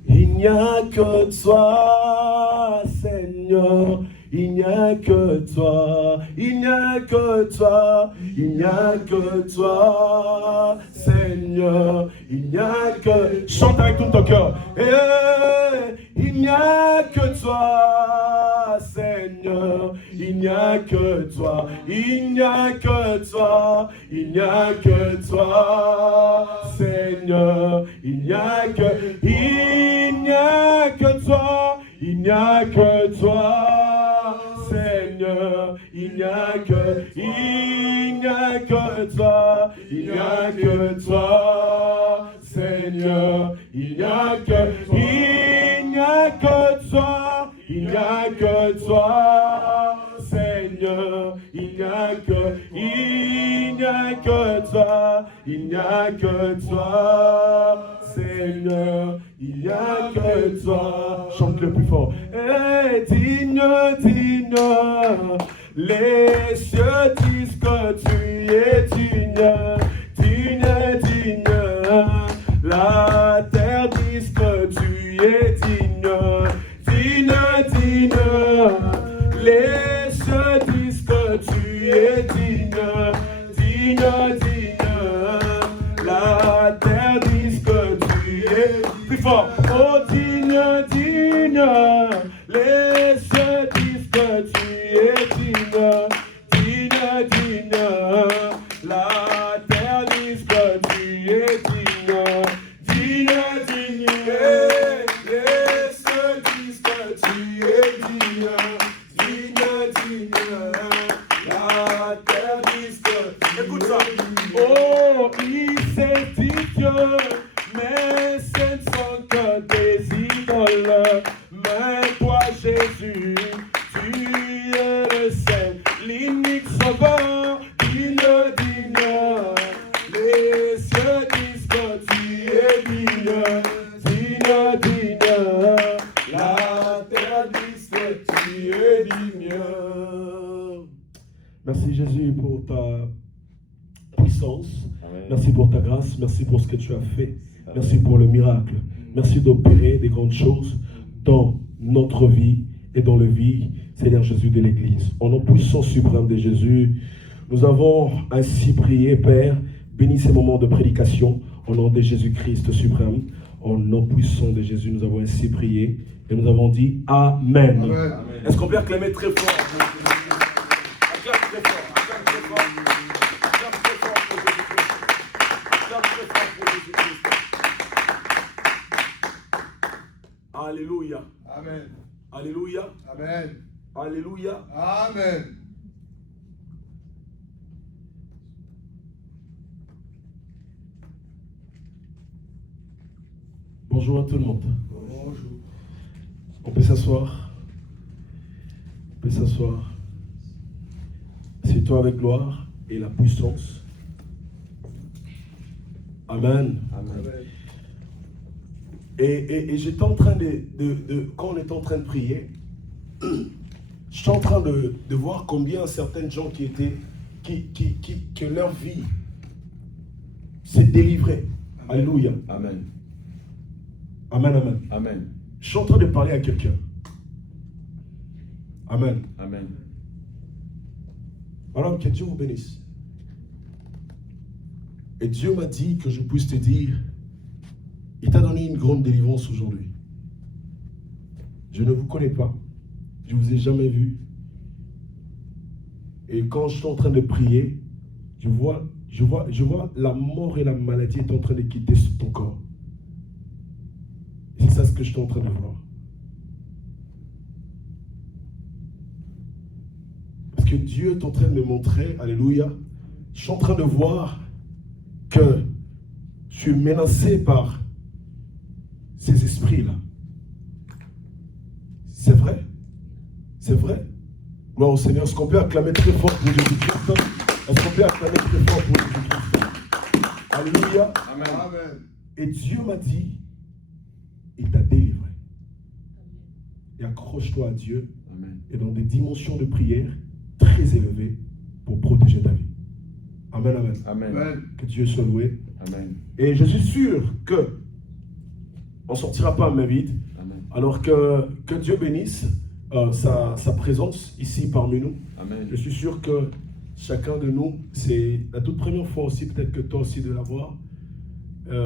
Il n'y a que toi, Seigneur. Il n'y a que toi, il n'y a que toi, il n'y a que toi, Seigneur. Il n'y a que... Chante avec tout ton cœur. Il n'y a que toi, Seigneur. Il n'y a que toi, il n'y a que toi, il n'y a que toi, Seigneur. Il n'y a que... Il n'y a que toi, il n'y a que toi. Seigneur, il n'y a que toi, il n'y a que toi, Seigneur, il n'y a que toi, il n'y a que toi, Seigneur, il n'y a que toi, il n'y a que toi, Seigneur, il n'y a que toi. Chante le plus fort. Et digne, digne, les cieux disent que tu es digne, digne, digne. La terre dit que tu es digne, digne, digne. Les cieux disent que tu es digne, digne, digne. La terre dit que tu es plus fort. Oh digne, digne. Les cieux disent que tu es digne, digne, digne. La terre dit que tu es digne, digne, digne. Les cieux disent que tu es digne, digne, digne. La terre dit que... Écoute ça. Oh, il s'est dit Dieu, mais ce ne sont que des idoles. Mais toi, Jésus, tu es le seul, l'unique sauveur, digne, digne. Les cieux disent que tu es digne, digne, digne. La terre dit que tu es digne. Merci Jésus pour ta puissance. Merci pour ta grâce. Merci pour ce que tu as fait. Merci pour le miracle. Merci d'opérer des grandes choses dans notre vie et dans la vie, Seigneur Jésus, de l'Église. Au nom puissant suprême de Jésus, nous avons ainsi prié, Père. Bénis ces moments de prédication au nom de Jésus-Christ suprême. Au nom puissant de Jésus, nous avons ainsi prié et nous avons dit Amen. Amen. Est-ce qu'on peut acclamer très fort? Acclame très fort. Acclame très fort. Alléluia. Amen. Alléluia. Amen. Alléluia. Amen. Bonjour à tout le monde. Bonjour. On peut s'asseoir. On peut s'asseoir. C'est toi avec gloire et la puissance. Amen. Amen. Et j'étais en train quand on était en train de prier, j'étais en train de voir combien certaines gens que leur vie s'est délivrée. Alléluia. Amen. Amen, amen. Amen. Je suis en train de parler à quelqu'un. Amen. Amen. Alors que Dieu vous bénisse. Et Dieu m'a dit que je puisse te dire, il t'a donné une grande délivrance aujourd'hui. Je ne vous connais pas. Je ne vous ai jamais vu. Et quand je suis en train de prier, je vois la mort et la maladie est en train de quitter ton corps. C'est ça ce que je suis en train de voir. Parce que Dieu est en train de me montrer, alléluia, je suis en train de voir que tu es menacé par ces esprits-là. C'est vrai? C'est vrai? Gloire au Seigneur. Est-ce qu'on peut acclamer très fort pour Jésus-Christ? Est-ce qu'on peut acclamer très fort pour Jésus-Christ? Alléluia. Amen. Amen. Et Dieu m'a dit, il t'a délivré. Et accroche-toi à Dieu. Amen. Et dans des dimensions de prière très élevées pour protéger ta vie. Amen, amen. Amen. Que Dieu soit loué. Amen. Et je suis sûr que on ne sortira pas à main vide. Amen. Alors que Dieu bénisse sa présence ici parmi nous. Amen. Je suis sûr que chacun de nous, c'est la toute première fois aussi, peut-être que toi aussi de la voir.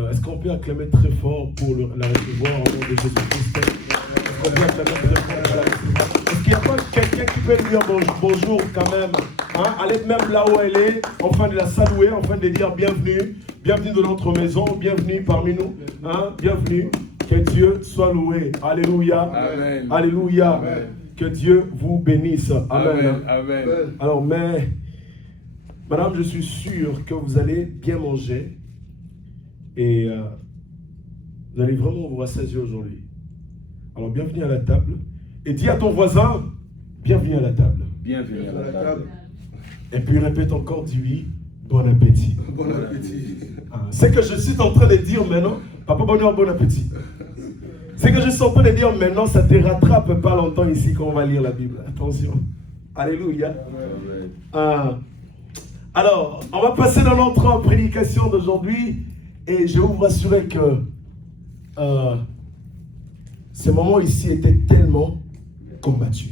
Est-ce qu'on peut acclamer très fort pour la recevoir au nom de Jésus-Christ? Est-ce qu'on peut acclamer très fort pour la recevoir? Est-ce qu'il n'y a pas quelqu'un qui peut lui dire bonjour quand même, hein? Allez même là où elle est, enfin de la saluer, enfin de dire bienvenue, bienvenue dans notre maison, bienvenue parmi nous, hein? Bienvenue. Que Dieu soit loué. Alléluia. Amen. Alléluia. Amen. Que Dieu vous bénisse. Amen. Amen. Amen. Alors, mais, madame, je suis sûr que vous allez bien manger et vous allez vraiment vous rassasier aujourd'hui. Alors, bienvenue à la table. Et dis à ton voisin, bienvenue à la table. Bienvenue à la table. Et puis répète encore, dis-lui, bon appétit. Bon appétit. C'est que je suis en train de dire maintenant, papa, bonheur, bon appétit. C'est que je suis en train de dire maintenant, ça ne te rattrape pas longtemps ici quand on va lire la Bible. Attention. Alléluia. Alors, on va passer dans notre prédication d'aujourd'hui et je vais vous rassurer que ce moment ici était tellement combattu.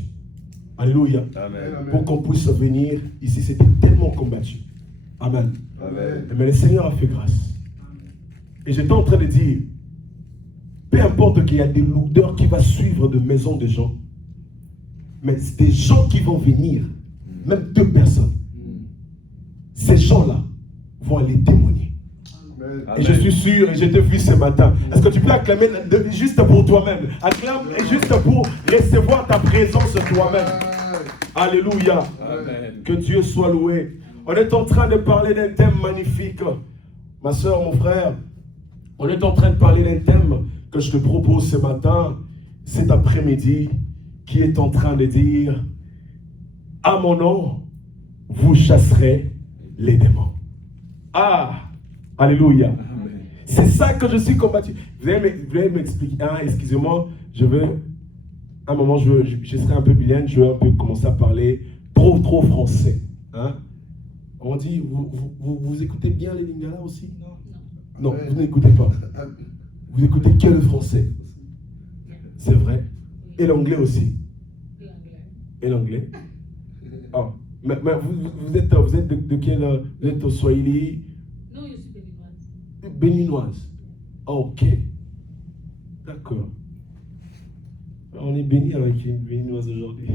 Alléluia. Amen. Pour qu'on puisse venir ici, c'était tellement combattu. Amen. Amen. Mais le Seigneur a fait grâce. Et j'étais en train de dire, peu importe qu'il y a des lourdeurs qui vont suivre de maisons de gens, mais c'est des gens qui vont venir, même 2 personnes. Ces gens-là vont aller témoigner. Amen. Et je suis sûr, et je t'ai vu ce matin. Est-ce que tu peux acclamer juste pour toi-même? Acclame juste pour recevoir ta présence toi-même. Alléluia. Amen. Que Dieu soit loué. On est en train de parler d'un thème magnifique. Ma soeur, mon frère, on est en train de parler d'un thème que je te propose ce matin, cet après-midi, qui est en train de dire, à mon nom, vous chasserez les démons. Ah, alléluia. Amen. C'est ça que je suis combattu. Vous allez m'expliquer. Ah, excusez-moi, à un moment, je serai un peu bilingue, je vais un peu commencer à parler trop français. Hein? On dit, vous écoutez bien les Lingala aussi? Non, vous n'écoutez pas. Vous écoutez que le français. C'est vrai. Et l'anglais aussi. Et l'anglais. Ah, mais vous êtes de quel... Vous êtes au Swahili? Non, je suis béninoise. Béninoise. Ah, ok. D'accord. On est béni avec une béninoise aujourd'hui.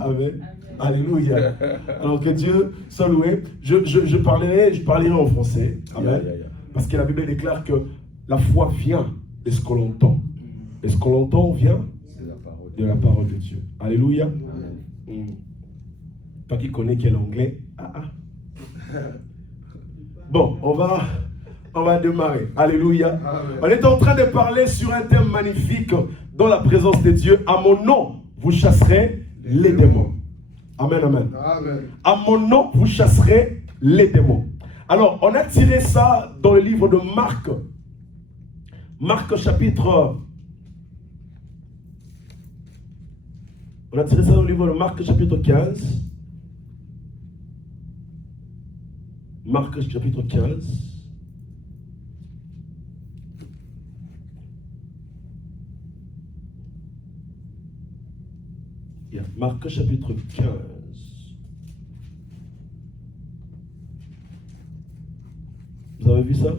Amen. Alléluia. Alors que Dieu soit loué. Je parlerai en français. Amen. Parce que la Bible déclare que la foi vient de ce que l'on entend. Et ce qu'on entend vient C'est la parole. de la parole de Dieu. Alléluia. Toi qui connais quel anglais. Bon, on va démarrer. Alléluia. Amen. On est en train de parler sur un thème magnifique dans la présence de Dieu. À mon nom, vous chasserez les démons. Amen, amen. Amen. À mon nom, vous chasserez les démons. Alors, on a tiré ça dans le livre de Marc. Marc chapitre... On a tiré ça dans le livre de Marc chapitre 15. Marc chapitre 15. Marc chapitre 15. Vous avez vu ça?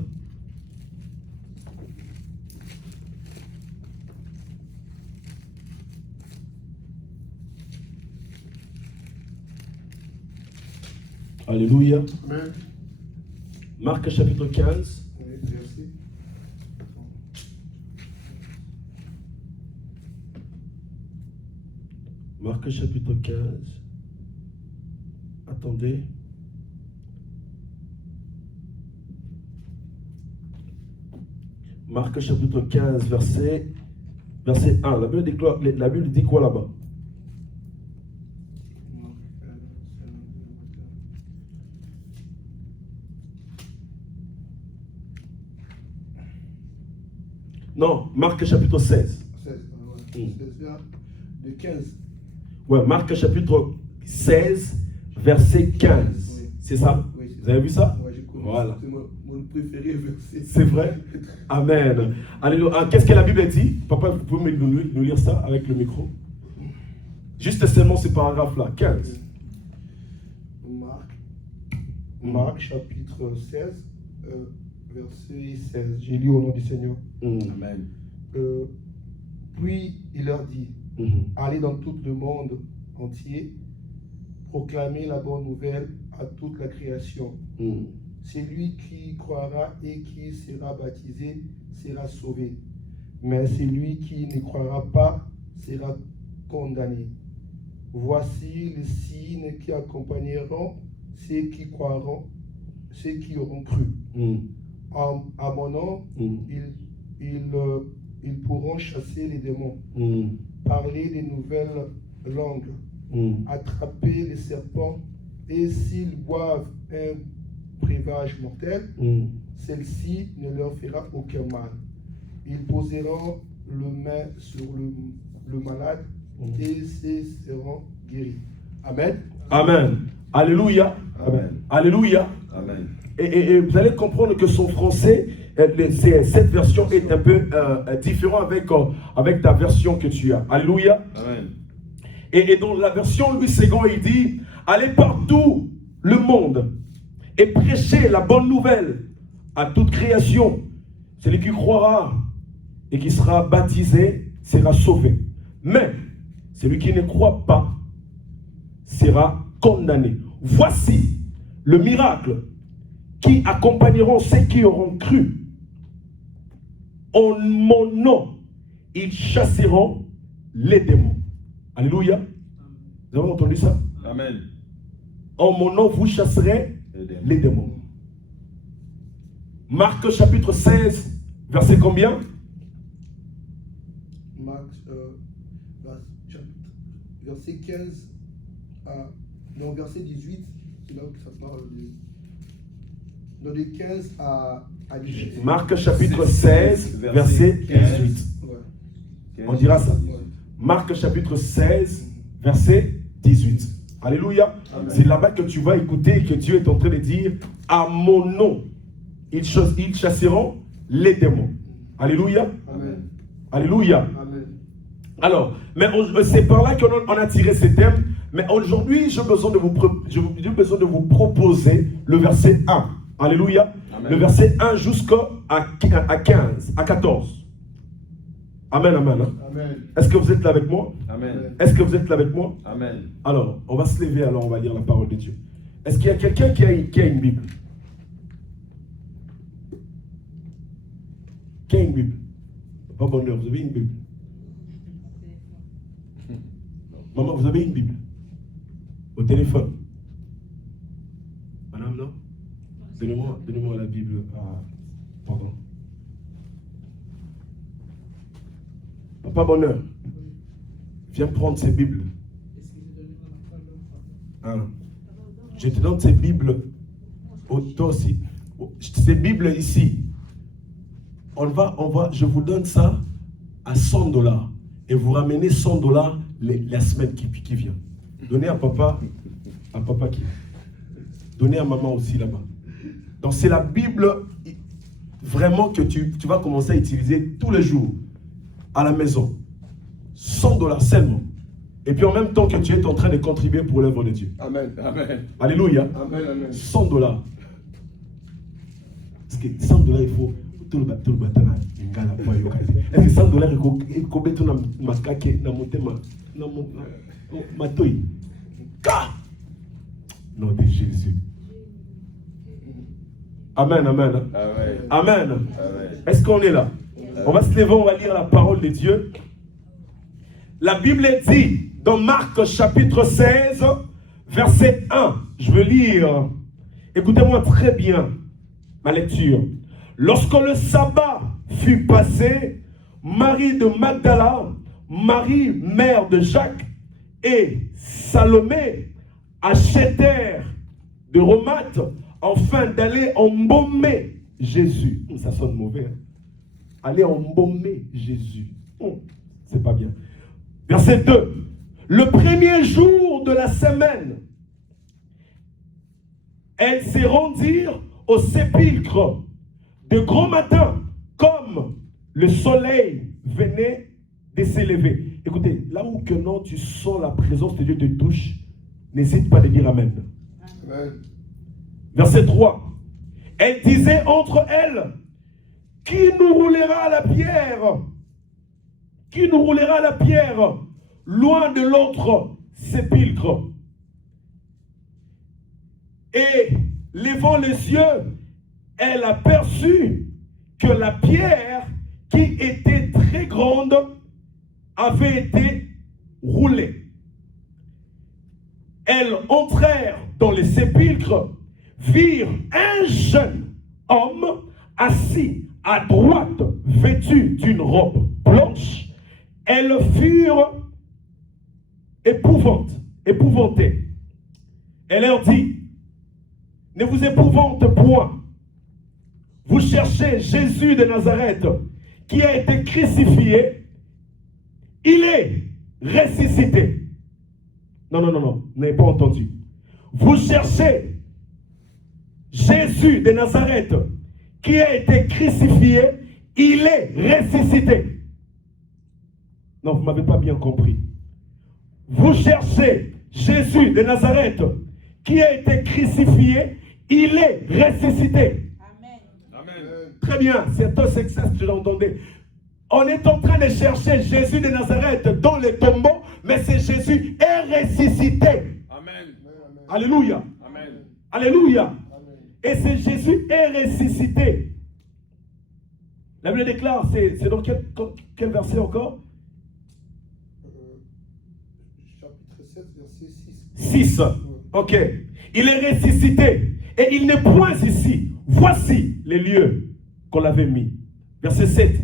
Alléluia. Amen. Marc chapitre 15. Oui, merci. Marc chapitre 15. Attendez. Marc chapitre 15, verset 1. La Bible dit quoi là-bas? Non, Marc chapitre 16. 16, de 15. Ouais, Marc chapitre 16, verset 15. Oui. C'est ça? Oui, c'est Vous avez vu ça? Ouais, j'ai connu. Voilà. C'est mon préféré verset. C'est vrai? Amen. Alléluia. Qu'est-ce que la Bible dit? Papa, vous pouvez nous lire ça avec le micro? Juste seulement ce paragraphe-là, 15. Marc chapitre 16, verset 16. J'ai lu au nom du Seigneur. Amen. Puis il leur dit, allez dans tout le monde entier, proclamez la bonne nouvelle à toute la création. Celui qui croira et qui sera baptisé sera sauvé, mais celui qui ne croira pas sera condamné. Voici les signes qui accompagneront ceux qui croiront, ceux qui auront cru. À mon nom, ils pourront chasser les démons, parler des nouvelles langues, attraper les serpents, et s'ils boivent un breuvage mortel, celle-ci ne leur fera aucun mal. Ils poseront le main sur le malade et ils seront guéris. Amen. Amen. Alléluia. Amen. Alléluia. Amen. Et vous allez comprendre que son français, cette version est un peu différente avec ta version que tu as. Alléluia. Amen. Et dans la version Louis II, il dit, allez partout le monde et prêchez la bonne nouvelle à toute création. Celui qui croira et qui sera baptisé sera sauvé. Mais celui qui ne croit pas sera condamné. Voici le miracle qui accompagneront ceux qui auront cru. En mon nom, ils chasseront les démons. Alléluia. Vous avez entendu ça? Amen. En mon nom, vous chasserez les démons. Marc chapitre 16, verset combien? Marc, verset 15 non, verset 18, c'est là où ça parle de... Dans les 15 à 18. Marc chapitre 16, verset 18. Ouais. On dira ça. Ouais. Marc chapitre 16, verset 18. Alléluia. C'est là-bas que tu vas écouter que Dieu est en train de dire, à mon nom, ils chasseront les démons. Alléluia. Amen. Alléluia. Amen. Alors, mais c'est par là qu'on a tiré ces thèmes. Mais aujourd'hui, j'ai besoin de vous proposer le verset 1. Alléluia. Amen. Le verset 1 jusqu'à 15, à 14. Amen, amen. Amen. Est-ce que vous êtes là avec moi? Amen. Est-ce que vous êtes là avec moi? Amen. Alors, on va se lever, alors on va lire la parole de Dieu. Est-ce qu'il y a quelqu'un qui a une Bible? Qui a une Bible? Pas bonheur, vous avez une Bible? Maman, vous avez une Bible au téléphone? Madame, non? Donnez-moi la Bible. Ah, pardon. Papa Bonheur, viens prendre ces Bibles. Hein? Je te donne ces Bibles. Toi aussi. Ces Bibles ici. Je vous donne ça à $100. Et vous ramenez $100 la semaine qui vient. Donnez à papa qui. Donnez à maman aussi là-bas. Donc c'est la Bible vraiment que tu vas commencer à utiliser tous les jours à la maison. $100 seulement. Et puis en même temps que tu es en train de contribuer pour l'œuvre de Dieu. Amen. Amen. Alléluia. Amen. Amen. $100. Parce que $100 il faut tout le bâton là. Est-ce que $100 il faut mettre dans ma caque, dans mon thème, dans ma toile? Nom de Jésus. Amen, amen. Amen. Amen. Amen. Est-ce qu'on est là? On va se lever, on va lire la parole de Dieu. La Bible dit dans Marc chapitre 16, verset 1. Je veux lire. Écoutez-moi très bien ma lecture. Lorsque le sabbat fut passé, Marie de Magdala, Marie, mère de Jacques, et Salomé achetèrent de aromates afin d'aller embaumer Jésus. Ça sonne mauvais. Hein? Aller embaumer Jésus. C'est pas bien. Verset 2. Le premier jour de la semaine, elles se rendirent au sépulcre de grand matin, comme le soleil venait de s'élever. Écoutez, là où que non, tu sens la présence de Dieu te touche, n'hésite pas de dire Amen. Amen. Verset 3. Elle disait entre elles, qui nous roulera la pierre? Qui nous roulera la pierre loin de l'autre sépulcre? Et levant les yeux, elle aperçut que la pierre qui était très grande avait été roulée. Elles entrèrent dans le sépulcre, virent un jeune homme assis à droite, vêtu d'une robe blanche. Elles furent épouvantées. Elle leur dit, ne vous épouvante point. Vous cherchez Jésus de Nazareth qui a été crucifié. Il est ressuscité. Non, vous n'avez pas entendu. Vous cherchez Jésus de Nazareth qui a été crucifié. Il est ressuscité. Non, vous ne m'avez pas bien compris. Vous cherchez Jésus de Nazareth qui a été crucifié. Il est ressuscité. Très bien, c'est un succès que j'entendais. On est en train de chercher Jésus de Nazareth dans les tombeaux, mais c'est Jésus est ressuscité. Amen. Alléluia. Amen. Alléluia. Amen. Et c'est Jésus est ressuscité. La Bible déclare, c'est dans quel verset encore? Chapitre 7, verset 6. Ok. Il est ressuscité. Et il n'est point ici. Voici les lieux qu'on l'avait mis. Verset 7.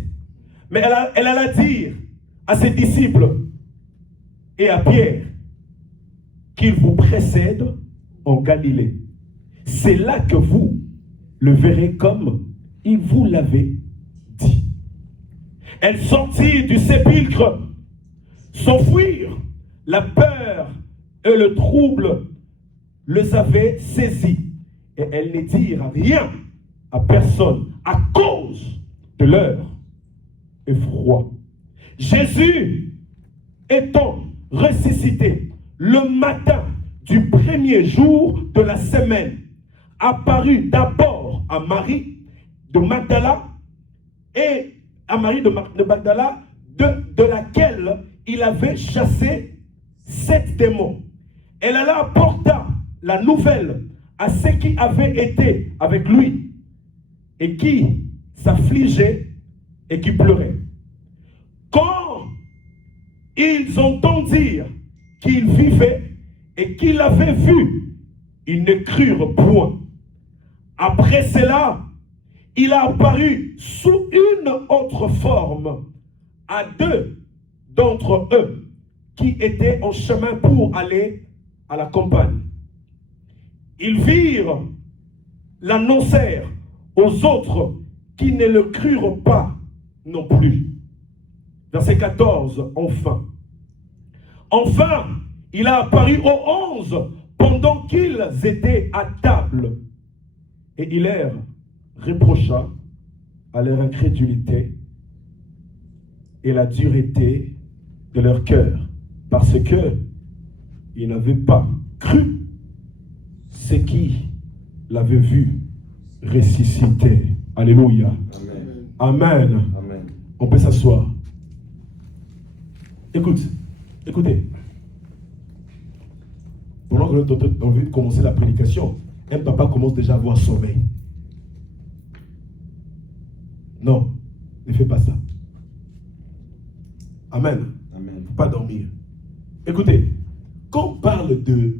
Mais elle alla dire à ses disciples et à Pierre qu'il vous précède en Galilée. C'est là que vous le verrez comme il vous l'avait dit. Elle sortit du sépulcre, s'enfuirent. La peur et le trouble les avaient saisis. Et elles ne dirent rien à personne à cause de leur effroi. Jésus étant ressuscité le matin du premier jour de la semaine, apparut d'abord à Marie de Magdala et à Marie de Magdala de laquelle il avait chassé 7 démons. Elle alla apporta la nouvelle à ceux qui avaient été avec lui et qui s'affligeaient et qui pleuraient. Quand ils entendirent qu'il qu'ils l'avaient vu, ils ne crurent point. Après cela, il a apparu sous une autre forme à 2 d'entre eux qui étaient en chemin pour aller à la campagne. Ils virent, l'annoncèrent aux autres qui ne le crurent pas non plus. Verset 14, enfin. Enfin, il a apparu aux 11 pendant qu'ils étaient à table. Et il leur reprocha à leur incrédulité et la dureté de leur cœur, parce que ils n'avaient pas cru ce qui l'avaient vu ressusciter. Alléluia. Amen. Amen. Amen. On peut s'asseoir. Écoutez. Pendant que nous avons envie de commencer la prédication, un papa commence déjà à avoir sommeil. Non, ne fais pas ça. Amen. Amen. Il ne faut pas dormir. Écoutez, quand on parle de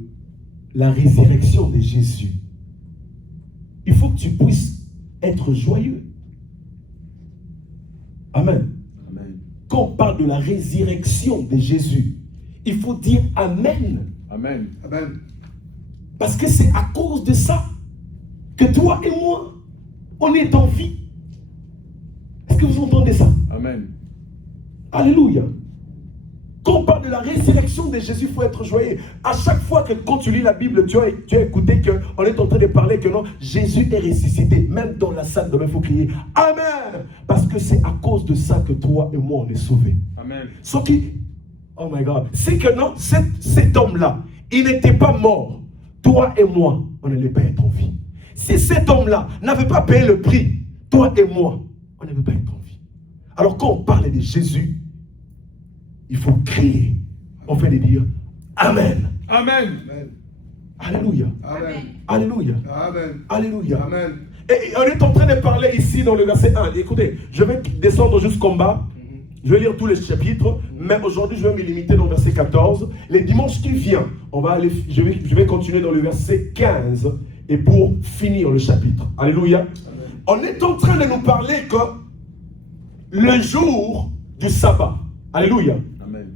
la résurrection de Jésus, il faut que tu puisses être joyeux. Amen. Amen. Quand on parle de la résurrection de Jésus, il faut dire Amen. Amen. Amen. Parce que c'est à cause de ça que toi et moi, on est en vie. Est-ce que vous entendez ça? Amen. Alléluia. Quand on parle de la résurrection de Jésus, il faut être joyeux. À chaque fois que quand tu lis la Bible, tu as écouté qu'on est en train de parler que non, Jésus est ressuscité. Même dans la salle, il faut crier Amen. Parce que c'est à cause de ça que toi et moi, on est sauvés. Amen. Ce qui, oh my God, c'est que non, cet homme-là, il n'était pas mort. Toi et moi, on n'allait pas être en vie. Si cet homme-là n'avait pas payé le prix, toi et moi, on n'allait pas être en vie. Alors quand on parle de Jésus, il faut crier. On fait dire Amen. Amen. Alléluia. Amen. Alléluia. Amen. Alléluia. Amen. Et on est en train de parler ici dans le verset 1. Écoutez, je vais descendre jusqu'en bas. Je vais lire tous les chapitres, mais aujourd'hui je vais me limiter dans le verset 14. Les dimanches qui viennent, je vais continuer dans le verset 15 et pour finir le chapitre. Alléluia. On est en train de nous parler que le jour du sabbat. Alléluia. Amen.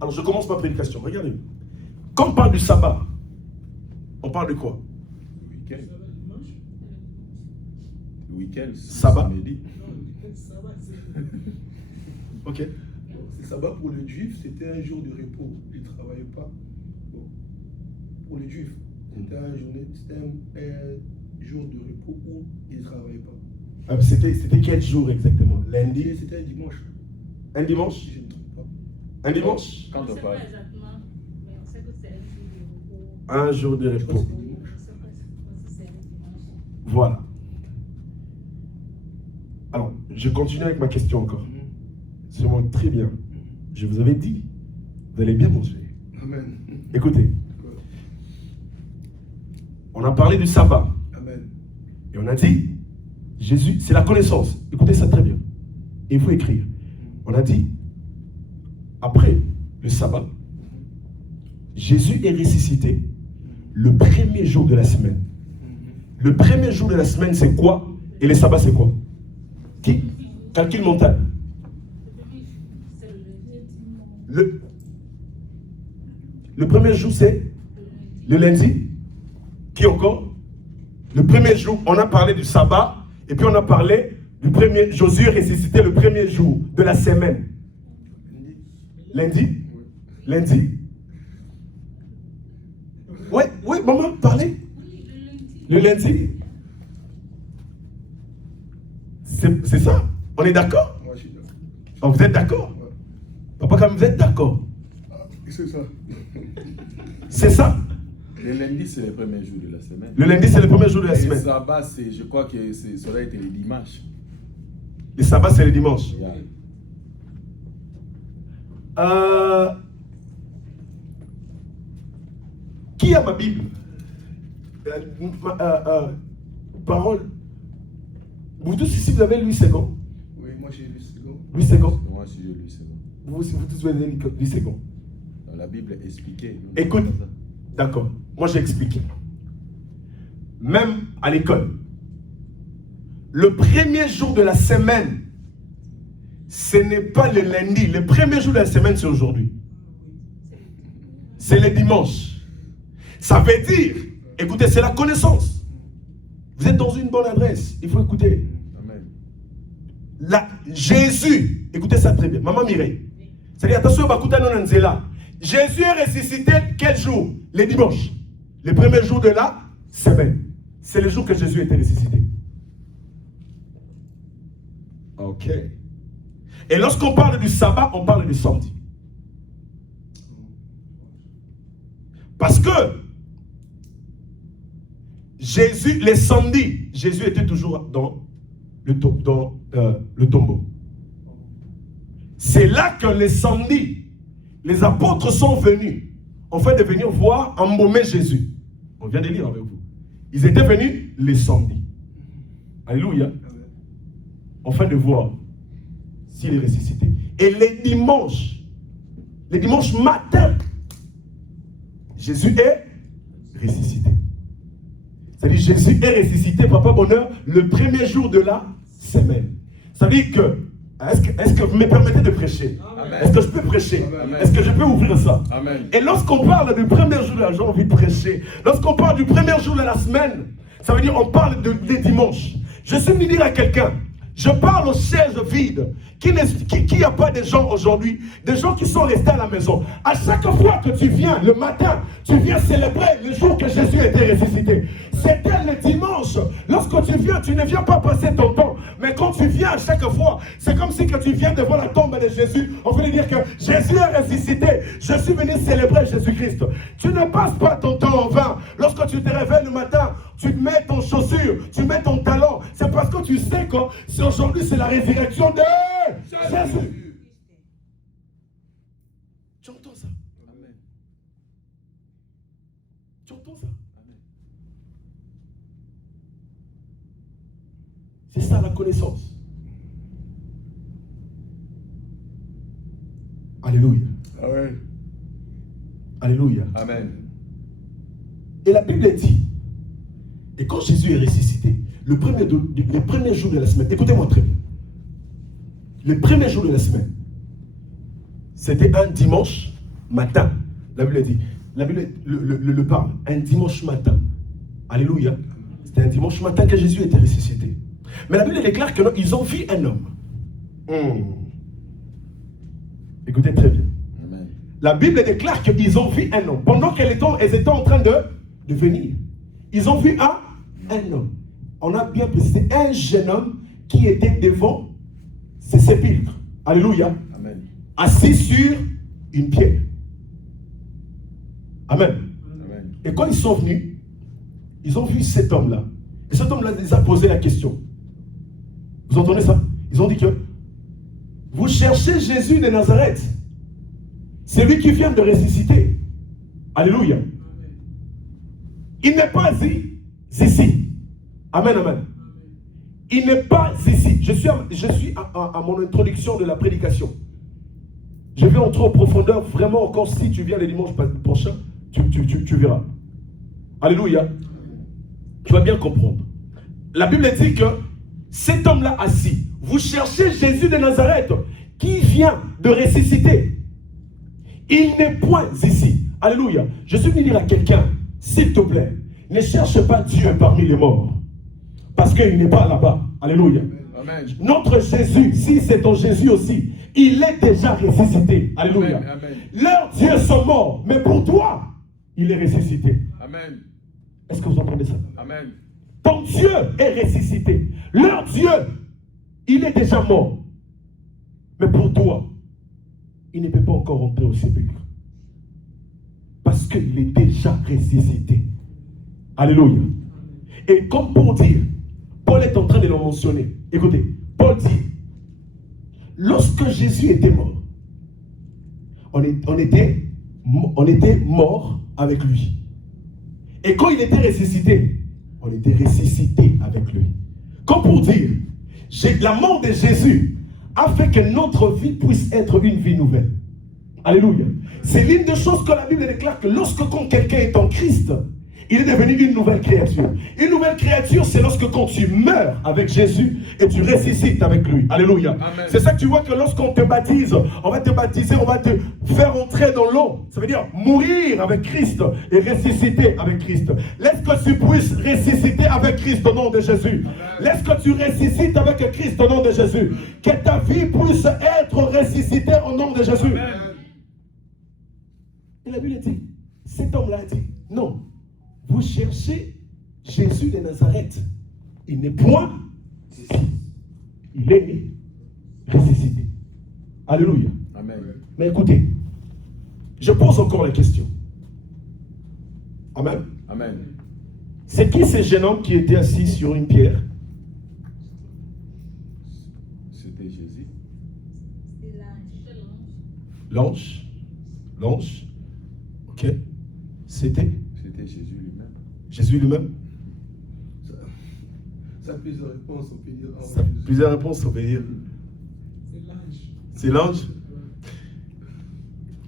Alors je commence ma prédication. Regardez. Quand on parle du sabbat, on parle de quoi? Le week-end. Le week-end. Sabbat. Samedi. Ok. Le sabbat pour le juif, c'était un jour de repos. Il ne travaillait pas. Bon. Pour les juifs, c'était un jour de repos où il ne travaillait pas. C'était quel jour exactement? Lundi? Et c'était un dimanche. Un dimanche? Si je ne me trompe pas. Un dimanche? Quand On on ne sait parle. pas exactement, mais on sait que c'est un jour de repos. Un jour de Je crois que repos. c'est dimanche. Je ne sais pas si c'est un dimanche. Voilà. Alors, je continue avec ma question encore. C'est vraiment très bien. Je vous avais dit, vous allez bien manger. Amen. Écoutez, on a parlé du sabbat. Amen. Et on a dit, Jésus, c'est la connaissance. Écoutez ça très bien. Et il faut écrire. On a dit, après le sabbat, Jésus est ressuscité le premier jour de la semaine. Le premier jour de la semaine, c'est quoi? Et le sabbat, c'est quoi? Qui? Calcul mental. Le premier jour, c'est le lundi. Qui encore? Le premier jour, on a parlé du sabbat. Et puis on a parlé du premier. Josué ressuscité le premier jour de la semaine. Lundi? Lundi? Oui, maman, parlez. Le lundi? C'est ça? On est d'accord? Moi, je suis d'accord. Oh, vous êtes d'accord? Papa, quand vous êtes d'accord? C'est ça. C'est ça? Le lundi, c'est le premier jour de la semaine. Le lundi, c'est le premier jour de la Et le semaine. sabbat, je crois que ça aurait été le dimanche. Le sabbat, c'est le dimanche. Yeah. Qui a ma Bible? Parole. Vous tous ici, vous avez Louis II. Oui, moi j'ai lu second. Louis II. Moi aussi, je lis, c'est bon. Vous tous, vous avez Louis II. Dans la Bible est expliquée. Écoute, D'accord. Moi, j'ai expliqué. Même à l'école, le premier jour de la semaine, ce n'est pas le lundi. Le premier jour de la semaine, c'est aujourd'hui. C'est le dimanche. Ça veut dire, écoutez, c'est la connaissance. Vous êtes dans une bonne adresse. Il faut écouter. Jésus, écoutez ça très bien. Maman Mireille. C'est-à-dire, attention, Jésus est ressuscité quel jour? Les dimanches. Le premier jour de la semaine. C'est le jour que Jésus était ressuscité. Ok. Et lorsqu'on parle du sabbat, on parle du samedi. Parce que Jésus, les samedis, Jésus était toujours dans le tombeau. C'est là que les samedis, les apôtres sont venus, afin de venir voir embaumer Jésus. On vient de lire avec vous. Ils étaient venus les samedis. Alléluia. Afin de voir s'il est ressuscité. Et les dimanches matin, Jésus est ressuscité. C'est-à-dire Jésus est ressuscité, papa bonheur, le premier jour de la semaine. Ça veut dire que, est-ce que vous me permettez de prêcher? Est-ce que je peux prêcher? Est-ce que je peux ouvrir ça? Amen. Et lorsqu'on parle du premier jour de la j'ai envie de prêcher. Lorsqu'on parle du premier jour de la semaine, ça veut dire on parle des dimanches. Je suis venu dire à quelqu'un, je parle aux chaises vides. Qu'il n'y a pas de gens aujourd'hui, des gens qui sont restés à la maison. À chaque fois que tu viens le matin, tu viens célébrer le jour que Jésus était ressuscité. C'était le dimanche. Lorsque tu viens, tu ne viens pas passer ton temps. Mais quand tu viens à chaque fois, c'est comme si que tu viens devant la tombe de Jésus. On veut dire que Jésus est ressuscité. Je suis venu célébrer Jésus-Christ. Tu ne passes pas ton temps en vain. Lorsque tu te réveilles le matin, tu mets ton chaussure, tu mets ton talon. C'est parce que tu sais qu'aujourd'hui c'est la résurrection de Jésus. Tu entends ça? Amen. Tu entends ça? Amen. C'est ça la connaissance. Alléluia. Amen. Alléluia. Amen. Et la Bible dit, et quand Jésus est ressuscité, le premier jour de la semaine, écoutez-moi très bien, le premier jour de la semaine, c'était un dimanche matin. La Bible dit, la Bible le parle, un dimanche matin. Alléluia. C'était un dimanche matin que Jésus était ressuscité. Mais la Bible déclare qu'ils ont vu un homme. Écoutez très bien. Amen. La Bible déclare qu'ils ont vu un homme. Pendant qu'ils étaient en train de venir, ils ont vu un homme. On a bien précisé, un jeune homme qui était devant ces sépulcres. Alléluia. Amen. Assis sur une pierre. Amen. Amen. Et quand ils sont venus, ils ont vu cet homme-là. Et cet homme-là les a posé la question. Vous entendez ça? Ils ont dit que vous cherchez Jésus de Nazareth. C'est lui qui vient de ressusciter. Alléluia. Amen. Il n'est pas ici. Amen, amen. Il n'est pas ici. Je suis à mon introduction de la prédication. Je vais entrer en profondeur vraiment encore si tu viens le dimanche prochain, tu verras. Alléluia. Tu vas bien comprendre. La Bible dit que cet homme-là assis, vous cherchez Jésus de Nazareth qui vient de ressusciter. Il n'est point ici. Alléluia. Je suis venu dire à quelqu'un, s'il te plaît, ne cherche pas Dieu parmi les morts. Parce qu'il n'est pas là-bas. Alléluia. Amen. Notre Jésus, si c'est ton Jésus aussi, il est déjà ressuscité. Alléluia. Amen. Amen. Leurs dieux sont morts, mais pour toi, il est ressuscité. Amen. Est-ce que vous entendez ça? Amen. Ton Dieu est ressuscité. Leur Dieu, il est déjà mort. Mais pour toi, il ne peut pas encore entrer au sépulcre. Parce qu'il est déjà ressuscité. Alléluia. Et comme pour dire, Paul est en train de le mentionner. Écoutez, Paul dit, lorsque Jésus était mort, on était mort avec lui. Et quand il était ressuscité, on était ressuscité avec lui. Comme pour dire, la mort de Jésus a fait que notre vie puisse être une vie nouvelle. Alléluia. C'est l'une des choses que la Bible déclare que lorsque quelqu'un est en Christ, il est devenu une nouvelle créature. Une nouvelle créature, c'est lorsque quand tu meurs avec Jésus et tu ressuscites avec lui. Alléluia. C'est ça que tu vois que lorsqu'on te baptise, on va te baptiser, on va te faire entrer dans l'eau. Ça veut dire mourir avec Christ et ressusciter avec Christ. Laisse que tu puisses ressusciter avec Christ au nom de Jésus. Laisse que tu ressuscites avec Christ au nom de Jésus. Que ta vie puisse être ressuscitée au nom de Jésus. Et la Bible dit, cet homme-là dit, non. Vous cherchez Jésus de Nazareth. Il n'est point ici. Il est né, ressuscité. Alléluia. Amen. Mais écoutez, je pose encore la question. Amen. Amen. C'est qui ce jeune homme qui était assis sur une pierre? C'était Jésus. C'est l'ange. L'ange. L'ange. Ok. C'était Jésus lui-même. Jésus lui-même. Ça a plusieurs réponses, on peut dire. Plusieurs réponses, on peut dire. C'est l'ange. C'est l'ange.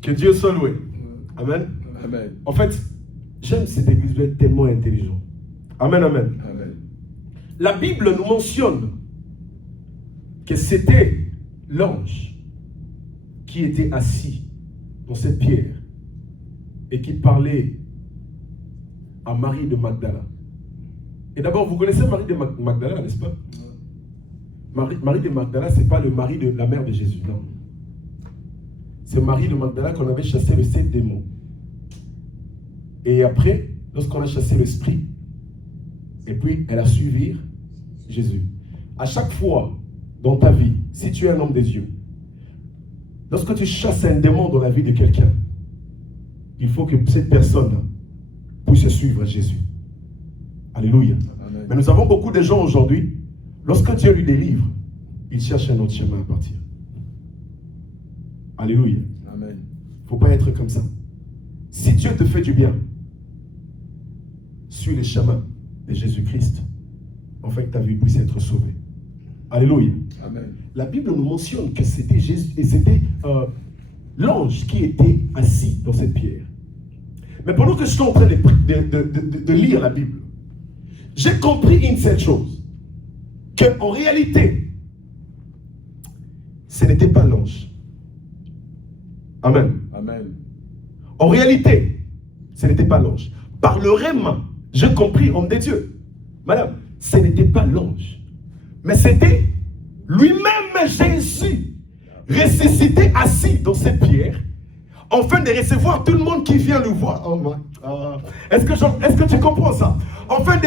Que Dieu soit loué. Amen. Amen. En fait, j'aime cette église, vous êtes tellement intelligent. Amen, amen. Amen. La Bible nous mentionne que c'était l'ange qui était assis dans cette pierre et qui parlait à Marie de Magdala. Et d'abord, vous connaissez Marie de Magdala, n'est-ce pas? Marie de Magdala, ce n'est pas le mari de la mère de Jésus, non. C'est Marie de Magdala qu'on avait chassé le 7 démons. Et après, lorsqu'on a chassé l'esprit, et puis elle a suivi Jésus. À chaque fois dans ta vie, si tu es un homme des dieux, lorsque tu chasses un démon dans la vie de quelqu'un, il faut que cette personne puisse suivre Jésus. Alléluia. Amen. Mais nous avons beaucoup de gens aujourd'hui, lorsque Dieu lui délivre, il cherche un autre chemin à partir. Alléluia. Amen. Il ne faut pas être comme ça. Si Dieu te fait du bien, suis le chemin de Jésus-Christ, afin que ta vie puisse être sauvée. Alléluia. Amen. La Bible nous mentionne que c'était Jésus et c'était l'ange qui était assis dans cette pierre. Mais pendant que je suis en train de lire la Bible, j'ai compris une seule chose, qu'en réalité, ce n'était pas l'ange. Amen. Amen. En réalité, ce n'était pas l'ange. Par le rêve, j'ai compris, homme de Dieu. Madame, ce n'était pas l'ange. Mais c'était lui-même Jésus, ressuscité, assis dans cette pierre, afin de recevoir tout le monde qui vient le voir. Oh my God. Est-ce que tu comprends ça? Afin de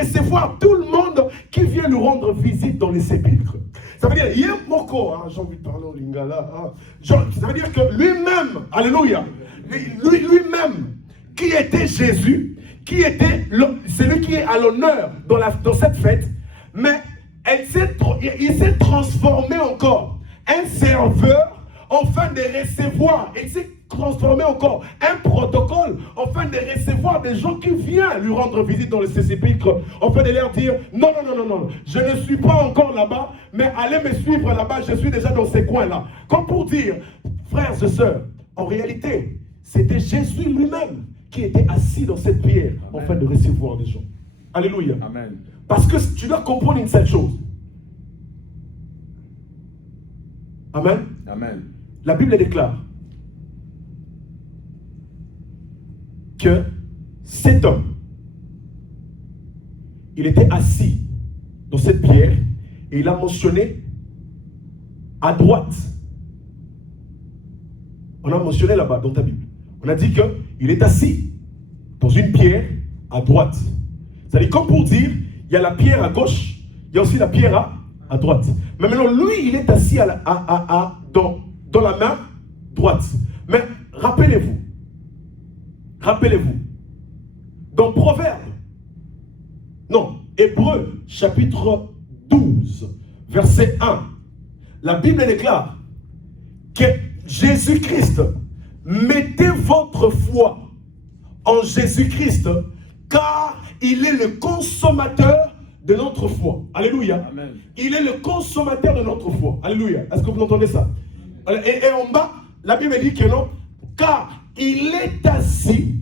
recevoir tout le monde qui vient lui rendre visite dans les sépulcres. Ça veut dire, il y a moko, j'ai envie de parler au lingala. Ça veut dire que lui-même, alléluia, lui-même, qui était Jésus, qui était celui qui est à l'honneur dans cette fête, mais il s'est transformé encore, un serveur, afin de recevoir, il s'est transformé encore, un protocole, afin de recevoir des gens qui viennent lui rendre visite dans le sépulcre, afin de leur dire, non, je ne suis pas encore là-bas, mais allez me suivre là-bas, je suis déjà dans ces coins-là. Comme pour dire, frères et sœurs, en réalité, c'était Jésus lui-même qui était assis dans cette pierre, afin de recevoir des gens. Alléluia. Amen. Parce que tu dois comprendre une seule chose. Amen. Amen. La Bible déclare que cet homme, il était assis dans cette pierre et il a mentionné à droite. On a mentionné là-bas dans ta Bible. On a dit qu'il est assis dans une pierre à droite. C'est-à-dire comme pour dire, il y a la pierre à gauche, il y a aussi la pierre à droite. Mais maintenant, lui, il est assis dans la main droite. Mais rappelez-vous, dans Proverbe, Hébreux, chapitre 12, verset 1, la Bible déclare que Jésus-Christ, mettez votre foi en Jésus-Christ, car il est le consommateur de notre foi. Alléluia. Amen. Il est le consommateur de notre foi. Alléluia. Est-ce que vous entendez ça? Et en bas, la Bible dit que non, car il est assis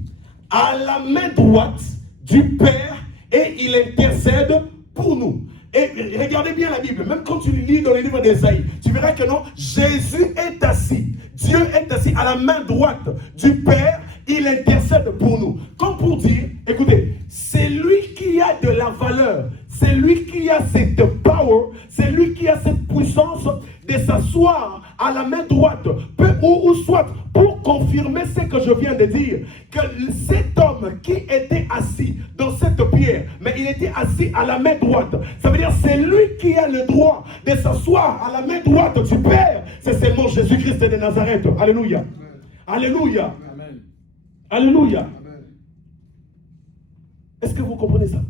à la main droite du Père et il intercède pour nous. Et regardez bien la Bible, même quand tu lis dans les livres d'Ésaïe, tu verras que non, Jésus est assis. Dieu est assis à la main droite du Père, il intercède pour nous. Comme pour dire, écoutez, c'est lui qui a de la valeur, c'est lui qui a cette power, c'est lui qui a cette puissance de s'asseoir à la main droite, ou soit pour confirmer ce que je viens de dire, que cet homme qui était assis dans cette pierre, mais il était assis à la main droite, ça veut dire c'est lui qui a le droit de s'asseoir à la main droite du Père, c'est seulement Jésus-Christ de Nazareth. Alléluia. Alléluia. Amen. Alléluia. Amen. Est-ce que vous comprenez ça?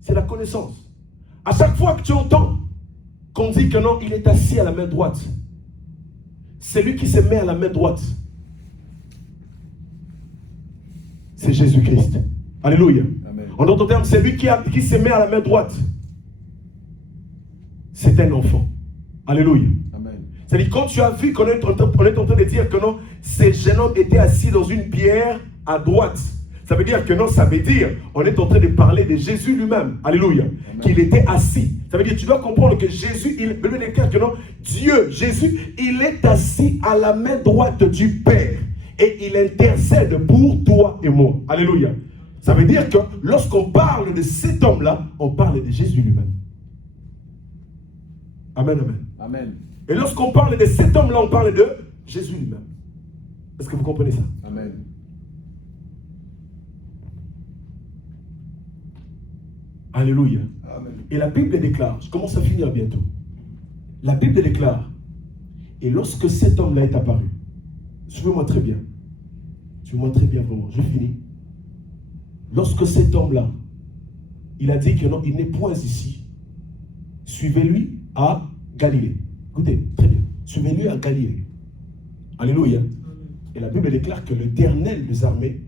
C'est la connaissance. À chaque fois que tu entends qu'on dit que non, il est assis à la main droite, c'est lui qui se met à la main droite. C'est Jésus-Christ. Alléluia. Amen. En d'autres termes, c'est lui qui se met à la main droite. C'est un enfant. Alléluia. Amen. C'est-à-dire, quand tu as vu qu'on est en train de dire que non, ces jeunes hommes étaient assis dans une pierre à droite. Ça veut dire que non, ça veut dire, on est en train de parler de Jésus lui-même. Alléluia. Qu'il était assis. Ça veut dire, tu dois comprendre que Jésus, il veut dire que non, Dieu, Jésus, il est assis à la main droite du Père. Et il intercède pour toi et moi. Alléluia. Ça veut dire que lorsqu'on parle de cet homme-là, on parle de Jésus lui-même. Amen, amen. Amen. Et lorsqu'on parle de cet homme-là, on parle de Jésus lui-même. Est-ce que vous comprenez ça? Amen. Alléluia. Amen. Et la Bible déclare, je commence à finir bientôt. La Bible déclare, et lorsque cet homme-là est apparu, suivez-moi très bien. Suivez-moi très bien vraiment, je finis. Lorsque cet homme-là, il a dit que non, il n'est point ici, suivez-lui à Galilée. Écoutez, très bien. Suivez-lui à Galilée. Alléluia. Et la Bible déclare que l'Éternel des armées,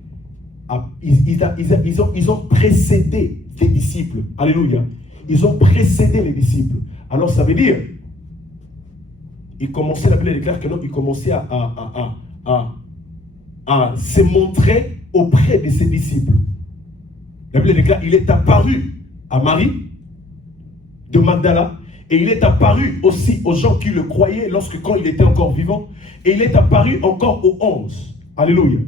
ils ont précédé les disciples. Alléluia. Ils ont précédé les disciples. Alors ça veut dire, il commençait, la Bible déclare que non, il commençait à se montrer auprès de ses disciples. La Bible déclare, il est apparu à Marie de Magdala, et il est apparu aussi aux gens qui le croyaient quand il était encore vivant, et il est apparu encore aux 11. Alléluia.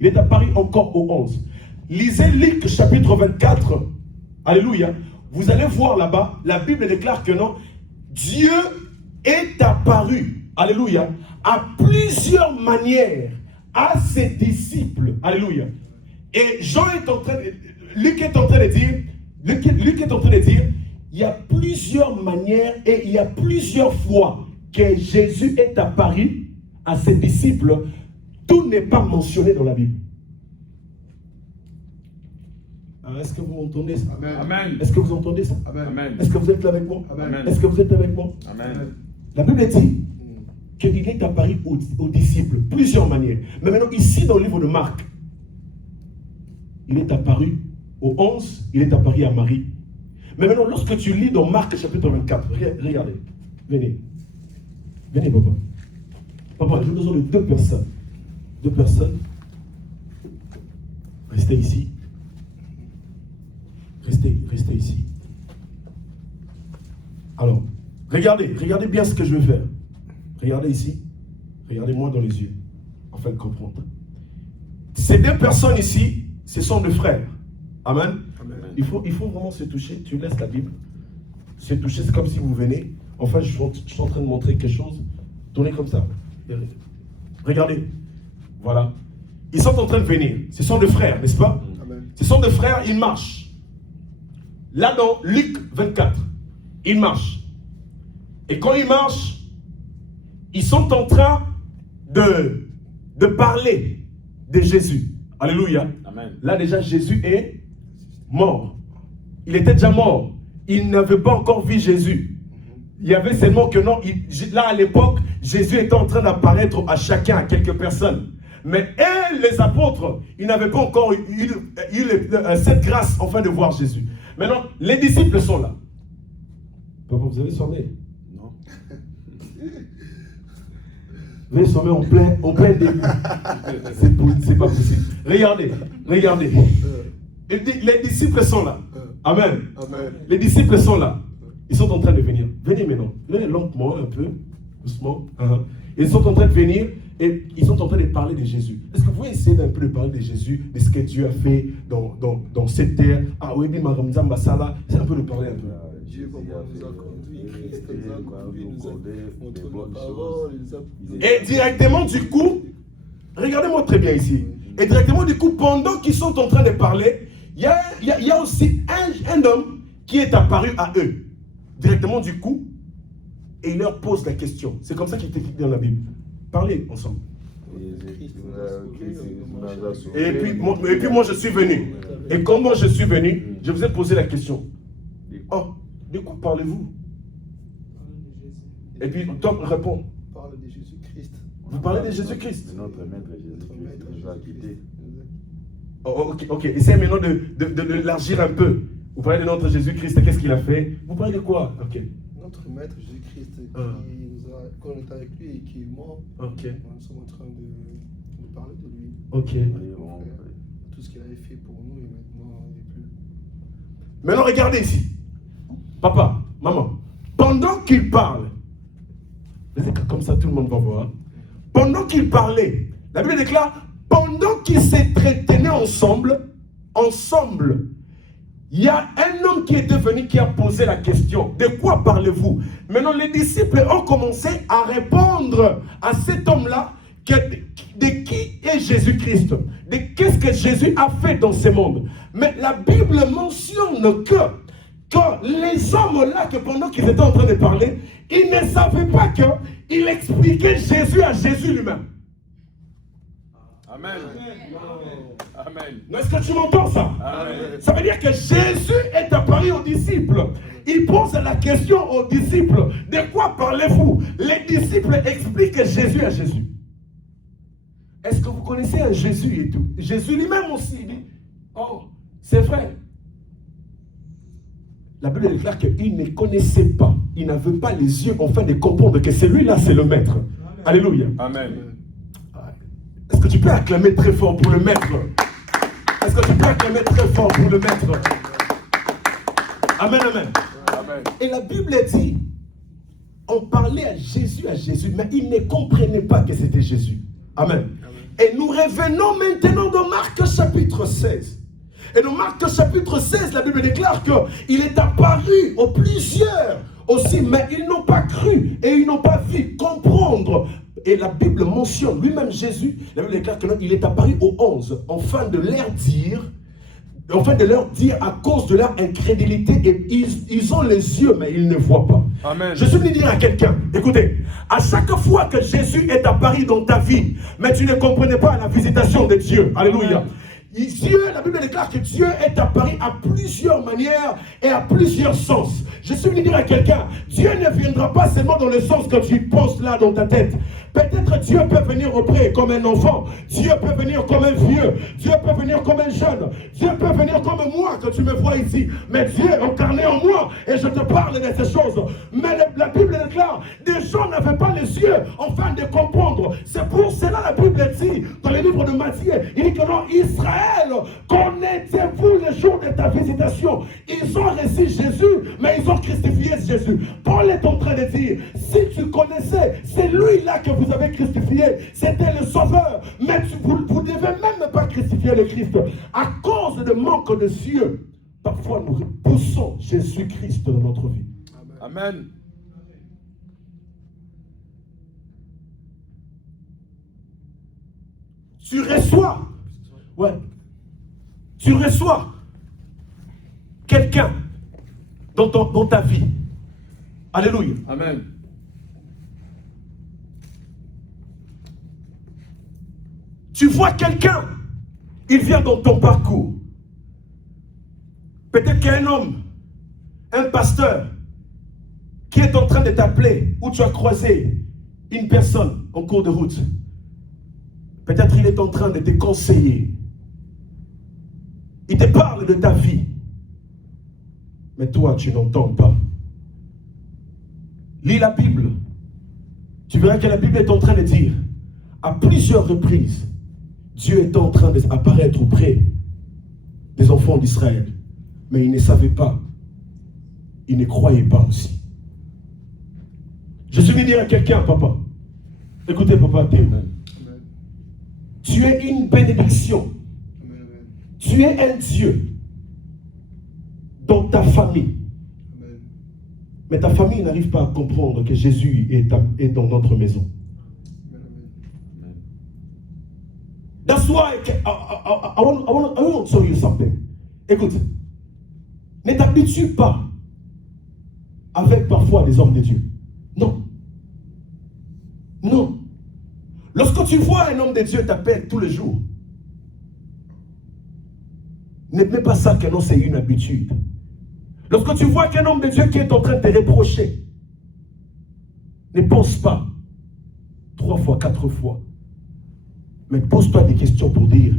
Il est apparu encore aux 11. Lisez Luc chapitre 24. Alléluia. Vous allez voir là-bas, la Bible déclare que non, Dieu est apparu, alléluia, à plusieurs manières à ses disciples. Alléluia. Et Luc est en train de dire, il y a plusieurs manières et il y a plusieurs fois que Jésus est apparu à ses disciples. Tout n'est pas mentionné dans la Bible. Est-ce que vous entendez ça? Amen. Est-ce que vous entendez ça? Amen. Est-ce que vous êtes là avec moi? Amen. Est-ce que vous êtes avec moi? Amen. La Bible dit qu'il est apparu aux disciples, plusieurs manières. Mais maintenant, ici, dans le livre de Marc, il est apparu aux 11, il est apparu à Marie. Mais maintenant, lorsque tu lis dans Marc chapitre 24, regardez, venez. Venez, papa. Papa, j'ai besoin de deux personnes. Deux personnes. Restez ici. Restez ici. Alors, regardez bien ce que je vais faire. Regardez ici. Regardez-moi dans les yeux, afin de comprendre. Ces deux personnes ici, ce sont deux frères. Amen. Amen. Il faut vraiment se toucher. Tu laisses la Bible. Se toucher, c'est comme si vous venez. Enfin, je suis en train de montrer quelque chose. Tournez comme ça. Regardez. Voilà. Ils sont en train de venir. Ce sont deux frères, n'est-ce pas? Amen. Ce sont deux frères, ils marchent. Là dans Luc 24, ils marchent. Et quand ils marchent, ils sont en train de parler de Jésus. Alléluia. Amen. Là déjà, Jésus est mort. Il était déjà mort. Il n'avait pas encore vu Jésus. Il y avait seulement que non, là à l'époque, Jésus était en train d'apparaître à chacun, à quelques personnes. Mais eux, les apôtres, ils n'avaient pas encore eu cette grâce enfin de voir Jésus. Maintenant, les disciples sont là. Papa, vous avez sommeil? Non. Vous allez sommer en plein début. C'est pas possible. Regardez. Les disciples sont là. Amen. Les disciples sont là. Ils sont en train de venir. Venez maintenant. Venez lentement, un peu. Doucement. Ils sont en train de venir et ils sont en train de parler de Jésus. Est-ce que vous pouvez essayer d'un peu de parler de Jésus, de ce que Dieu a fait dans cette terre? Ah oui, Maramza Mbasala. C'est un peu de parler un peu. Dieu nous a conduits, Christ nous a conduits, nous a montré la parole, il nous a... Et directement du coup, regardez-moi très bien ici. Et directement du coup, pendant qu'ils sont en train de parler, il y a aussi un homme qui est apparu à eux. Directement du coup, et il leur pose la question. C'est comme ça qu'il est écrit dans la Bible. Parlez ensemble. Et puis moi je suis venu. Et comment je suis venu, je vous ai posé la question. Oh, de quoi parlez-vous? Et puis Tom répond. Parle de Jésus-Christ. Vous parlez de Jésus-Christ? Notre maître Jésus-Christ nous a quittés. Oh, ok. Essayez maintenant de l'élargir un peu. Vous parlez de notre Jésus-Christ, qu'est-ce qu'il a fait? Vous parlez de quoi? Ok. Notre maître Jésus-Christ, qu'on est avec lui et qui est mort. Ok. Nous sommes en train de parler de lui. Ok. Tout ce qu'il avait fait pour nous et maintenant il n'est plus. Maintenant, regardez ici. Papa, maman, pendant qu'il parle, comme ça tout le monde va voir. Pendant qu'il parlait, la Bible déclare, pendant qu'ils s'entretenaient ensemble, il y a un homme qui est venu qui a posé la question. De quoi parlez-vous? Maintenant, les disciples ont commencé à répondre à cet homme-là de qui est Jésus-Christ, de qu'est-ce que Jésus a fait dans ce monde. Mais la Bible mentionne que les hommes-là, que pendant qu'ils étaient en train de parler, ils ne savaient pas qu'il expliquait Jésus à Jésus lui-même. Amen. Amen. Est-ce que tu m'entends ça? Amen. Ça veut dire que Jésus est apparu aux disciples. Il pose la question aux disciples. De quoi parlez-vous? Les disciples expliquent Jésus à Jésus. Est-ce que vous connaissez un Jésus et tout? Jésus lui-même aussi dit, oh, c'est vrai. La Bible déclare qu'il ne connaissait pas, il n'avait pas les yeux afin de comprendre que celui-là c'est le maître. Amen. Alléluia. Amen. Est-ce que tu peux acclamer très fort pour le maître? Est-ce que tu peux acclamer très fort pour le maître? Amen, amen. Amen. Et la Bible dit, on parlait à Jésus, mais il ne comprenait pas que c'était Jésus. Amen. Et nous revenons maintenant dans Marc chapitre 16. Et dans Marc chapitre 16, la Bible déclare qu'il est apparu aux plusieurs aussi, mais ils n'ont pas cru et ils n'ont pas vu comprendre. Et la Bible mentionne lui-même Jésus, la Bible déclare qu'il est apparu aux 11, afin de leur dire à cause de leur incrédulité, et ils ont les yeux mais ils ne voient pas. Amen. Je suis venu dire à quelqu'un, écoutez, à chaque fois que Jésus est apparu dans ta vie, mais tu ne comprenais pas la visitation de Dieu, alléluia. Dieu, la Bible déclare que Dieu est apparu à plusieurs manières et à plusieurs sens. Je suis venu dire à quelqu'un, Dieu ne viendra pas seulement dans le sens que tu penses là dans ta tête. Peut-être Dieu peut venir auprès comme un enfant, Dieu peut venir comme un vieux, Dieu peut venir comme un jeune, Dieu peut venir comme moi que tu me vois ici. Mais Dieu est incarné en moi et je te parle de ces choses. Mais la Bible déclare, des gens n'avaient pas les yeux afin de comprendre. C'est pour cela la Bible dit dans le livre de Matthieu, il dit que non, Israël, connaissez-vous le jour de ta visitation? Ils ont reçu Jésus, mais ils ont crucifié Jésus. Paul est en train de dire, si tu connaissais, c'est lui-là que vous avez crucifié, c'était le Sauveur, mais vous ne devez même pas crucifier le Christ. À cause de manque de yeux, parfois nous repoussons Jésus-Christ dans notre vie. Amen. Tu reçois quelqu'un dans ta vie. Alléluia. Amen. Tu vois quelqu'un, il vient dans ton parcours. Peut-être qu'il y a un homme, un pasteur, qui est en train de t'appeler, ou tu as croisé une personne en cours de route. Peut-être qu'il est en train de te conseiller. Il te parle de ta vie. Mais toi, tu n'entends pas. Lis la Bible. tu verras que la Bible est en train de dire, à plusieurs reprises, Dieu est en train d'apparaître auprès des enfants d'Israël. Mais ils ne savaient pas. Ils ne croyaient pas aussi. Je suis venu dire à quelqu'un, papa. Écoutez, papa, tu es une bénédiction. Tu es un Dieu dans ta famille. Mais ta famille n'arrive pas à comprendre que Jésus est dans notre maison. That's why I want to tell you something. Écoute, ne t'habitue pas avec parfois les hommes de Dieu. Non. Non. Lorsque tu vois un homme de Dieu t'appeler tous les jours, ne mets pas ça que non, c'est une habitude. Lorsque tu vois qu'un homme de Dieu qui est en train de te reprocher, ne pense pas 3 fois, 4 fois, mais pose-toi des questions pour dire,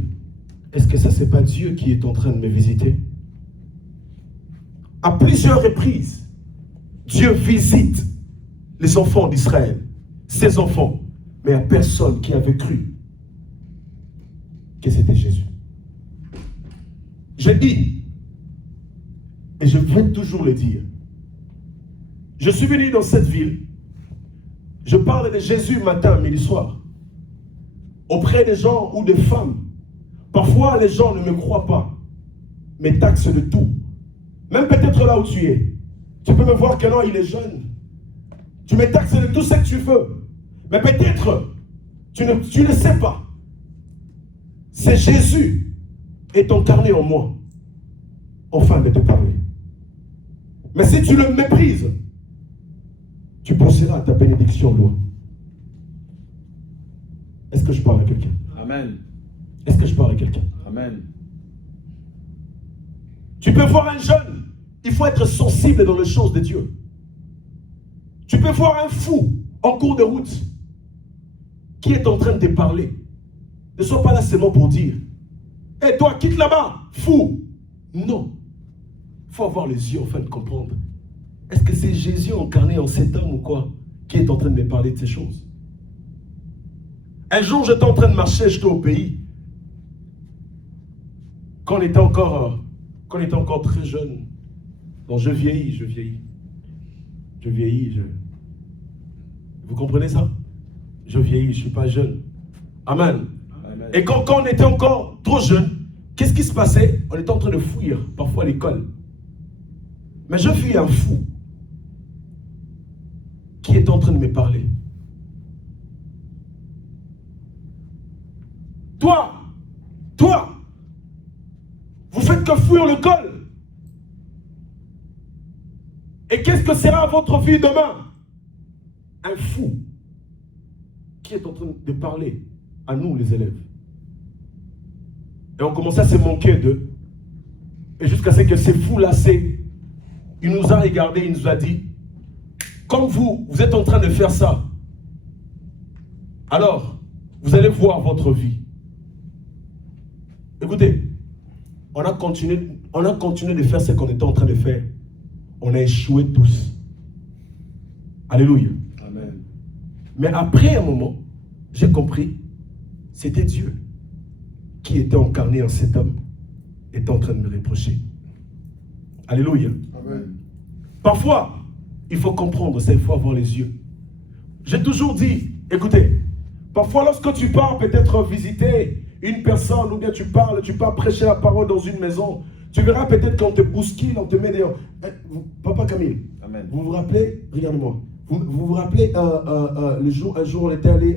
est-ce que ça c'est pas Dieu qui est en train de me visiter? À plusieurs reprises, Dieu visite les enfants d'Israël, ses enfants, mais il n'y a personne qui avait cru que c'était Jésus. Je dis, et je vais toujours le dire, je suis venu dans cette ville, je parle de Jésus matin, midi, soir, auprès des gens ou des femmes. Parfois, les gens ne me croient pas, mais taxent de tout. Même peut-être là où tu es. Tu peux me voir que non, il est jeune. Tu me taxes de tout ce que tu veux. Mais peut-être, tu ne sais pas. C'est Jésus est incarné en moi, afin de te parler. Mais si tu le méprises, tu penseras à ta bénédiction loin. Est-ce que je parle à quelqu'un? Amen. Est-ce que je parle à quelqu'un? Amen. Tu peux voir un jeune, il faut être sensible dans les choses de Dieu. Tu peux voir un fou en cours de route qui est en train de te parler. Ne sois pas là seulement pour dire, hé toi, quitte là-bas, fou. Non. Il faut avoir les yeux afin de comprendre. Est-ce que c'est Jésus incarné en cet homme ou quoi qui est en train de me parler de ces choses? Un jour, j'étais en train de marcher, j'étais au pays. Quand on était encore très jeune. Donc je vieillis. Vous comprenez ça? Je vieillis, je ne suis pas jeune. Amen. Amen. Et quand on était encore trop jeune, qu'est-ce qui se passait? On était en train de fuir, parfois à l'école. Mais je vis un fou qui est en train de me parler. Toi, vous faites que fuir le col. Et qu'est-ce que sera votre vie demain? Un fou qui est en train de parler à nous, les élèves. Et on commençait à se manquer d'eux. Et jusqu'à ce que ces fous-là, il nous a regardé, il nous a dit, comme vous êtes en train de faire ça, alors, vous allez voir votre vie. Écoutez, on a continué de faire ce qu'on était en train de faire. On a échoué tous. Alléluia. Amen. Mais après un moment, j'ai compris, c'était Dieu qui était incarné en cet homme, était en train de me reprocher. Alléluia. Amen. Parfois, il faut comprendre ça, il faut avoir les yeux. J'ai toujours dit, écoutez, parfois lorsque tu pars peut-être visiter une personne, ou bien tu pars prêcher la parole dans une maison, tu verras peut-être qu'on te bouscule, on te met dehors. Papa Camille, Amen. Vous vous rappelez, regarde-moi, vous vous rappelez un jour on était allé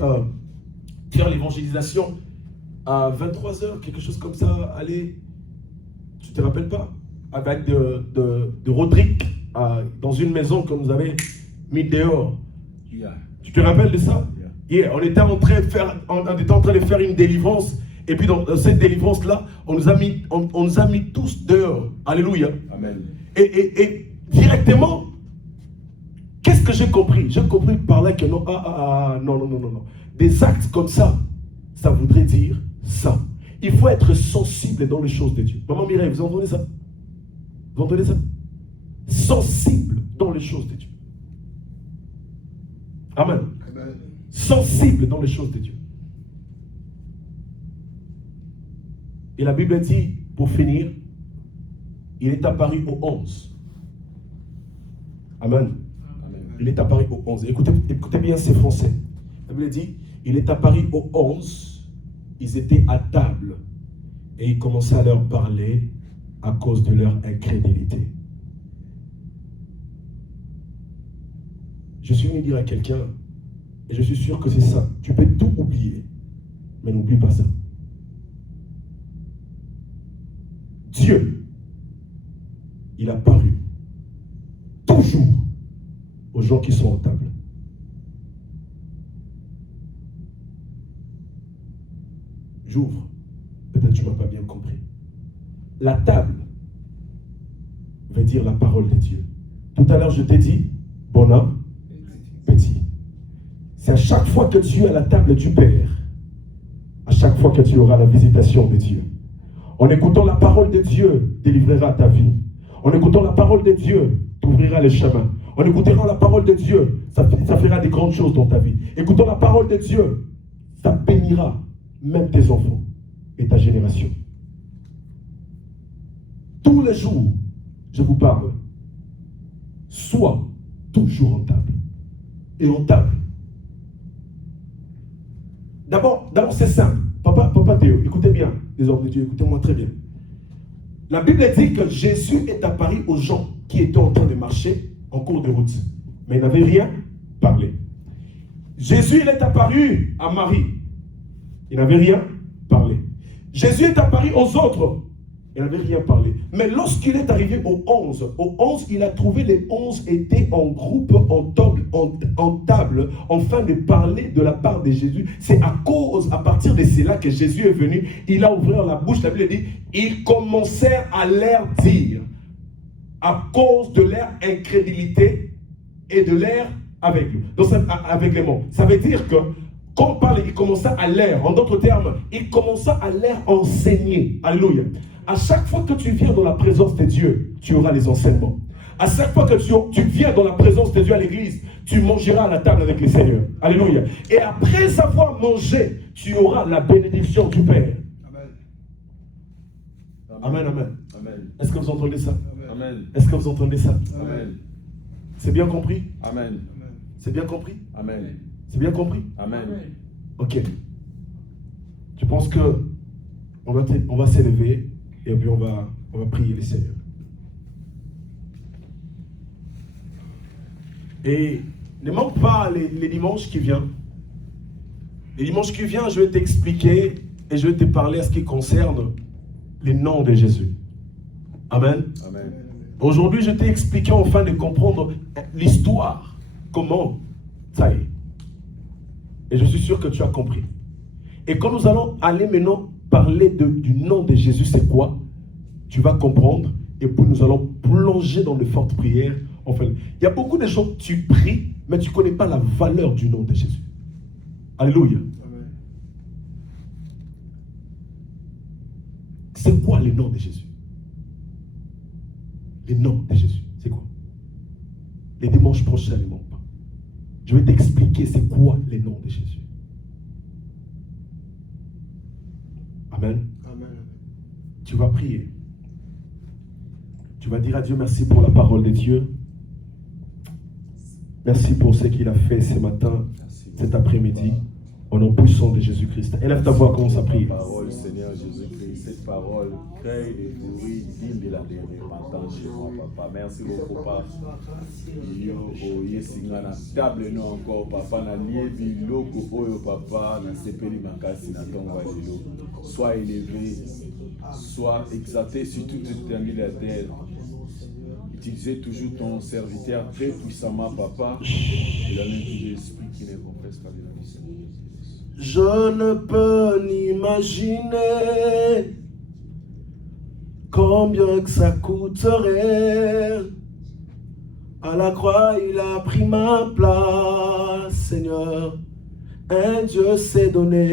faire l'évangélisation à 23h, quelque chose comme ça, allez, tu te rappelles pas? Avec de Rodrigue, dans une maison que nous avait mis dehors. Yeah. Tu te rappelles de ça? Yeah. On était en train de faire une délivrance. Et puis dans cette délivrance-là, on nous a mis tous dehors. Alléluia. Amen. Et directement, qu'est-ce que j'ai compris? J'ai compris par là que non, non. Des actes comme ça, ça voudrait dire ça. Il faut être sensible dans les choses de Dieu. Maman Mireille, vous entendez ça? Vous entendez ça? Sensible dans les choses de Dieu. Amen. Sensible dans les choses de Dieu. Et la Bible dit, pour finir, il est apparu au 11. Amen. Il est apparu au 11. Écoutez bien ces français. La Bible dit, il est apparu au 11. Ils étaient à table. Et il commençait à leur parler à cause de leur incrédulité. Je suis venu dire à quelqu'un, et je suis sûr que c'est ça. Tu peux tout oublier, mais n'oublie pas ça. Dieu, il a paru toujours aux gens qui sont en table. J'ouvre. Peut-être que tu ne m'as pas bien compris. La table veut dire la parole de Dieu. Tout à l'heure, je t'ai dit, bon homme, petit. C'est à chaque fois que tu es à la table du Père, à chaque fois que tu auras la visitation de Dieu. En écoutant la parole de Dieu, délivrera ta vie. En écoutant la parole de Dieu, t'ouvrira les chemins. En écoutant la parole de Dieu, ça fera des grandes choses dans ta vie. Écoutant la parole de Dieu, ça bénira même tes enfants et ta génération. Tous les jours, je vous parle, sois toujours en table. Et en table. D'abord, c'est simple. Papa Théo, écoutez bien, les hommes de Dieu, écoutez-moi très bien. La Bible dit que Jésus est apparu aux gens qui étaient en train de marcher en cours de route. Mais ils n'avaient rien parlé. Jésus, il est apparu à Marie. Il n'avait rien parlé. Jésus est apparu aux autres. Il n'avait rien parlé. Mais lorsqu'il est arrivé au 11, il a trouvé les 11 étaient en groupe, en table, en train de parler de la part de Jésus. C'est à partir de cela que Jésus est venu. Il a ouvert la bouche. La Bible dit, ils commencèrent à leur dire, à cause de leur incrédulité et de leur aveuglement. Ça veut dire que, quand on parle, il commença à leur, en d'autres termes, il commença à leur enseigner. Alléluia. À chaque fois que tu viens dans la présence de Dieu, tu auras les enseignements. À chaque fois que tu viens dans la présence de Dieu à l'église, tu mangeras à la table avec le Seigneur. Alléluia. Et après avoir mangé, tu auras la bénédiction du Père. Amen, amen. Amen. Est-ce que vous entendez ça? Amen. Est-ce que vous entendez ça? Amen. C'est bien compris? Amen. C'est bien compris? Amen. C'est bien compris? Amen. Ok. Je pense que on va s'élever et puis on va prier le Seigneur. Et ne manque pas les dimanches qui viennent. Les dimanches qui viennent, je vais t'expliquer et je vais te parler à ce qui concerne les noms de Jésus. Amen. Amen. Aujourd'hui, je t'ai expliqué afin de comprendre l'histoire. Comment ça y est. Et je suis sûr que tu as compris. Et quand nous allons aller maintenant parler du nom de Jésus, c'est quoi? Tu vas comprendre. Et puis nous allons plonger dans de fortes prières. Enfin, il y a beaucoup de gens, tu pries, mais tu ne connais pas la valeur du nom de Jésus. Alléluia. Amen. C'est quoi les noms de Jésus? Les noms de Jésus, c'est quoi? Les dimanches prochains, ne manquent pas. Je vais t'expliquer c'est quoi les noms de Jésus. Amen. Amen. Tu vas prier. Tu vas dire à Dieu merci pour la parole de Dieu. Merci pour ce qu'il a fait ce matin, cet après-midi, au nom puissant de Jésus-Christ. Élève ta voix, commence à prier. Parole, Seigneur Jésus-Christ, cette parole crée des bruits dignes de la repentance chez moi, Papa. Merci beaucoup, Papa. Yo, yesinga na table no encore, Papa, na liebi loko oyo, Papa, na sepeli makasi na tongo wa lelo. Sois élevé, sois exalté sur toute l'éternité de la terre. Utilisez toujours ton serviteur très puissamment, Papa, et la main de l'Esprit qui ne compresse pas de la vie. Je ne peux n'imaginer combien que ça coûterait. À la croix, il a pris ma place, Seigneur. Un Dieu s'est donné.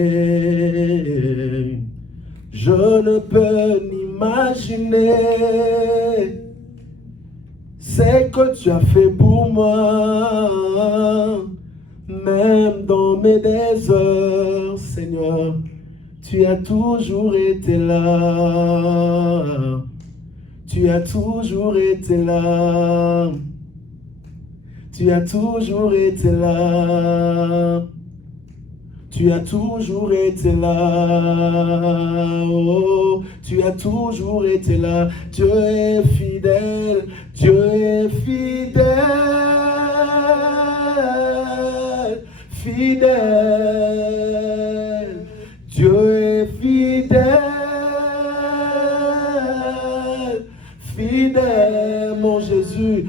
Je ne peux n'imaginer ce que tu as fait pour moi. Même dans mes déserts, Seigneur, tu as toujours été là. Tu as toujours été là. Tu as toujours été là. Tu as toujours été là. Oh, tu as toujours été là. Dieu est fidèle. Dieu est fidèle. Fidèle. Dieu est fidèle. Fidèle. Mon Jésus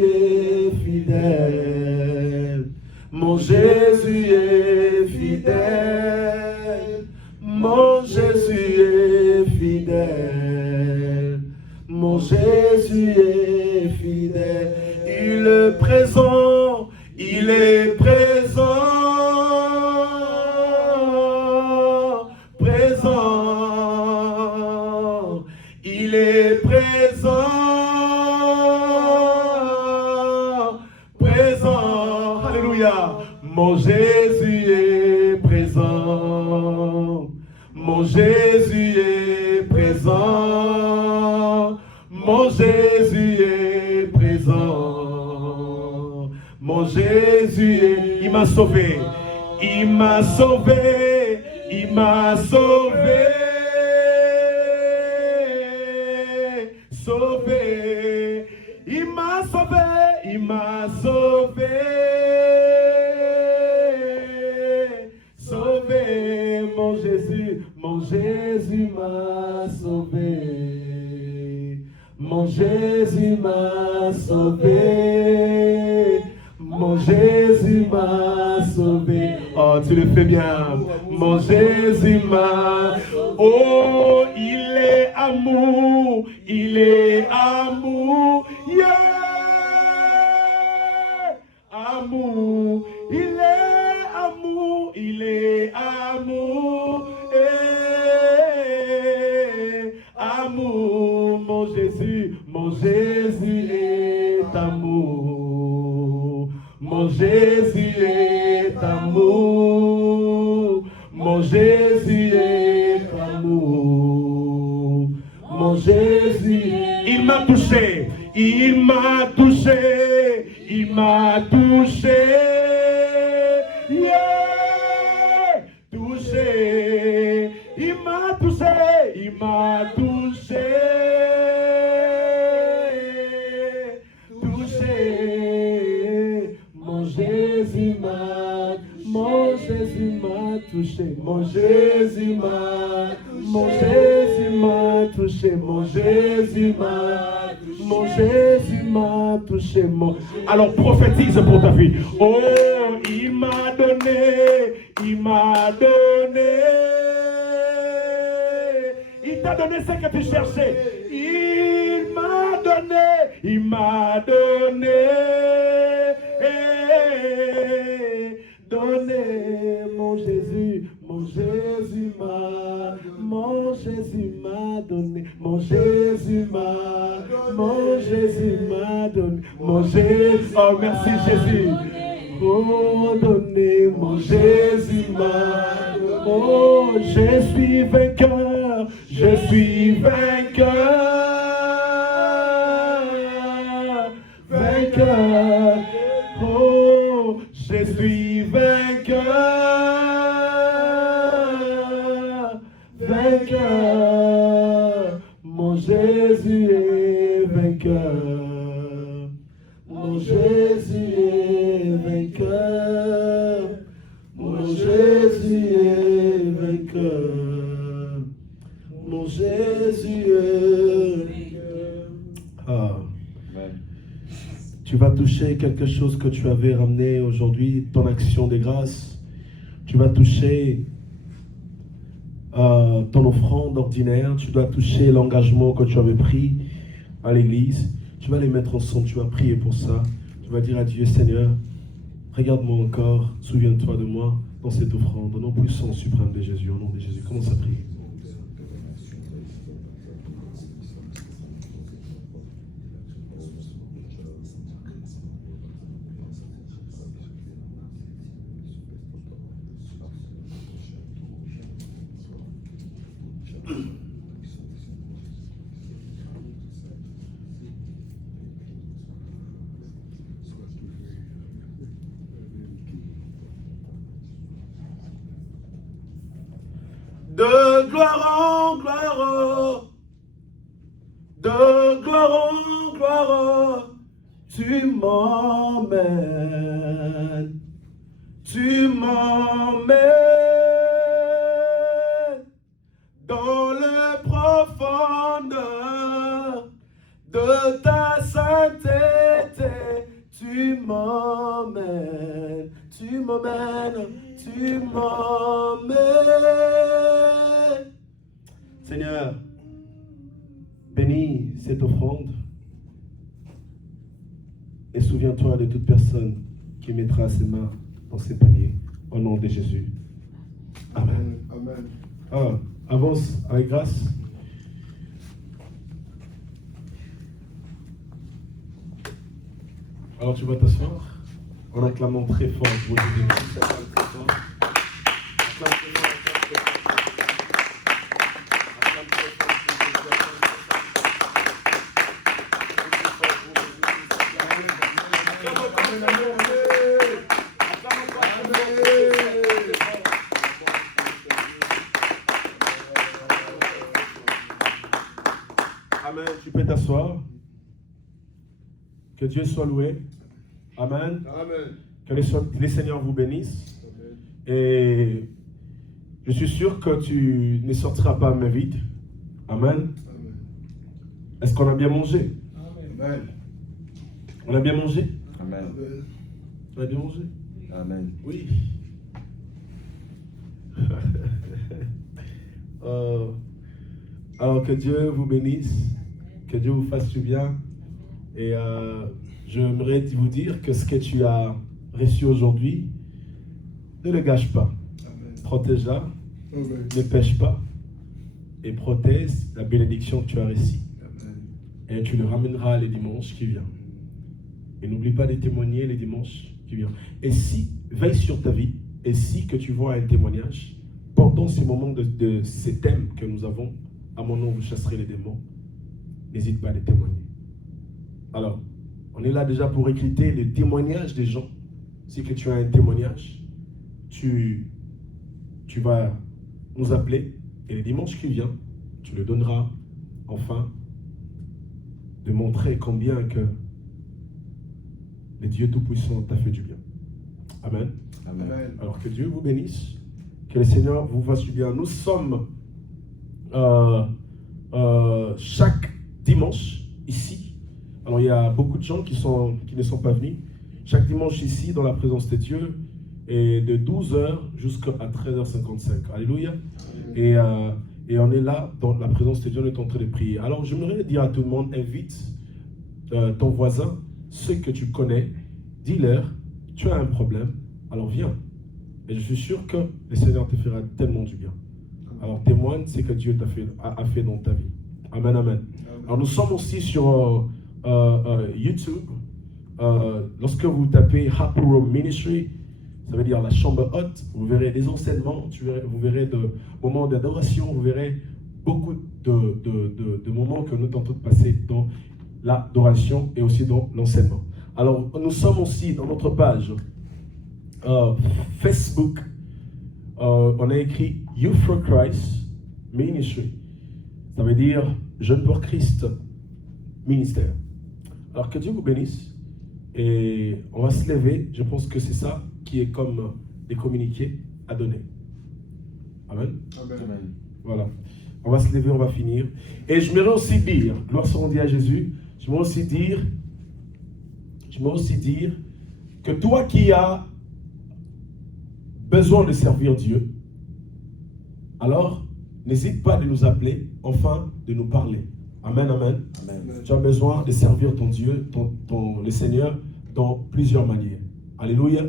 est fidèle. Mon Jésus est fidèle. Mon Jésus est fidèle. Mon Jésus est fidèle. Il est présent. Il est présent. Présent. Il est présent. Présent. Alléluia. Mon Jésus est présent. Mon Jésus est présent. Mon Jésus est présent. Mon Jésus est... Il m'a sauvé. Il m'a sauvé. Il m'a sauvé. Sauvé. Il m'a sauvé. Il m'a sauvé. Sauvé. Mon Jésus m'a sauvé. Mon Jésus m'a sauvé. Mon Jésus m'a sauvé. Oh, tu le fais bien. Mon Jésus m'a... Oh, il est amour. Il est amour. Yeah! Amour. Il est amour. Il est amour. Amour. Mon Jésus est amour. Mon Jésus est amour. Mon Jésus est amour. Mon Jésus, il m'a touché. Il m'a touché. Il m'a touché. Yeah! Touché. Il m'a touché. Il m'a touché. Mon Jésus m'a touché. Mon Jésus m'a touché. Mon Jésus m'a touché. Alors prophétise pour ta vie. Oh, il m'a donné. Il m'a donné. Il t'a donné ce que tu cherchais. Il m'a donné. Il m'a donné. Donné, mon Jésus m'a donné, mon Jésus m'a donné, mon Jésus, oh merci Jésus, oh donné, mon Jésus m'a donné, oh je suis vainqueur, vainqueur, oh je suis vainqueur, mon Jésus est vainqueur, mon Jésus est vainqueur, mon Jésus est vainqueur, mon Jésus est vainqueur. Ah. Tu vas toucher quelque chose que tu avais ramené aujourd'hui, ton action des grâces. Tu vas toucher ton offrande ordinaire. Tu dois toucher l'engagement que tu avais pris à l'église. Tu vas les mettre ensemble, tu vas prier pour ça. Tu vas dire à Dieu, Seigneur, regarde-moi encore, souviens-toi de moi dans cette offrande. Au nom puissant, suprême de Jésus, au nom de Jésus. Commence à prier. De gloire en gloire, de gloire en gloire, tu m'emmènes, tu m'emmènes dans le profondeur de ta sainteté, tu m'emmènes, tu m'emmènes, tu m'emmènes. Seigneur, bénis cette offrande et souviens-toi de toute personne qui mettra ses mains dans ses paniers au nom de Jésus. Amen. Amen. Ah, avance avec grâce. Alors tu vas t'asseoir en acclamant très fort pour Jésus. Amen. Tu peux t'asseoir. Que Dieu soit loué. Amen. Amen. Que les Seigneurs vous bénissent. Et je suis sûr que tu ne sortiras pas main vide. Amen. Est-ce qu'on a bien mangé? Amen. On a bien mangé? Amen. On a bien mangé? Amen. Oui. Alors que Dieu vous bénisse, que Dieu vous fasse du bien. Et j'aimerais vous dire que ce que tu as reçu aujourd'hui, ne le gâche pas. Protège-la, ne pêche pas et protège la bénédiction que tu as reçue. Et tu le ramèneras les dimanches qui viennent. Et n'oublie pas de témoigner les dimanches qui viennent. Et si, veille sur ta vie, et si que tu vois un témoignage, pendant ces moments de ces thèmes que nous avons, à mon nom vous chasserez les démons, n'hésite pas à les témoigner. Alors, on est là déjà pour écouter les témoignages des gens. Si que tu as un témoignage, tu vas nous appeler et les dimanches qui viennent, tu le donneras enfin de montrer combien que le Dieu Tout-Puissant t'a fait du bien. Amen. Amen. Alors que Dieu vous bénisse, que le Seigneur vous fasse du bien. Nous sommes chaque dimanche ici. Alors il y a beaucoup de gens qui ne sont pas venus. Chaque dimanche ici dans la présence de Dieu et de 12h jusqu'à 13h55. Alléluia. Et on est là dans la présence de Dieu, on est en train de prier. Alors j'aimerais dire à tout le monde, invite ton voisin, ceux que tu connais, dis-leur, tu as un problème, alors viens. Et je suis sûr que le Seigneur te fera tellement du bien. Alors témoigne ce que Dieu a fait dans ta vie. Amen, amen. Alors nous sommes aussi sur YouTube. Lorsque vous tapez Happy Room Ministry, ça veut dire la chambre haute, vous verrez des enseignements, vous verrez des moments d'adoration, vous verrez beaucoup de moments que nous tentons de passer dans l'adoration et aussi dans l'enseignement. Alors nous sommes aussi dans notre page Facebook, on a écrit Youth for Christ Ministry. Ça veut dire Jeunes pour Christ ministère. Alors que Dieu vous bénisse et on va se lever. Je pense que c'est ça qui est comme des communiqués à donner. Amen. Amen. Voilà. On va se lever, on va finir. Et je m'aimerais aussi dire, gloire soit rendue à Jésus, je m'aimerais aussi dire que toi qui as besoin de servir Dieu, alors n'hésite pas de nous appeler, enfin de nous parler. Amen, amen. Amen. Tu as besoin de servir ton Dieu, le Seigneur, dans plusieurs manières. Alléluia.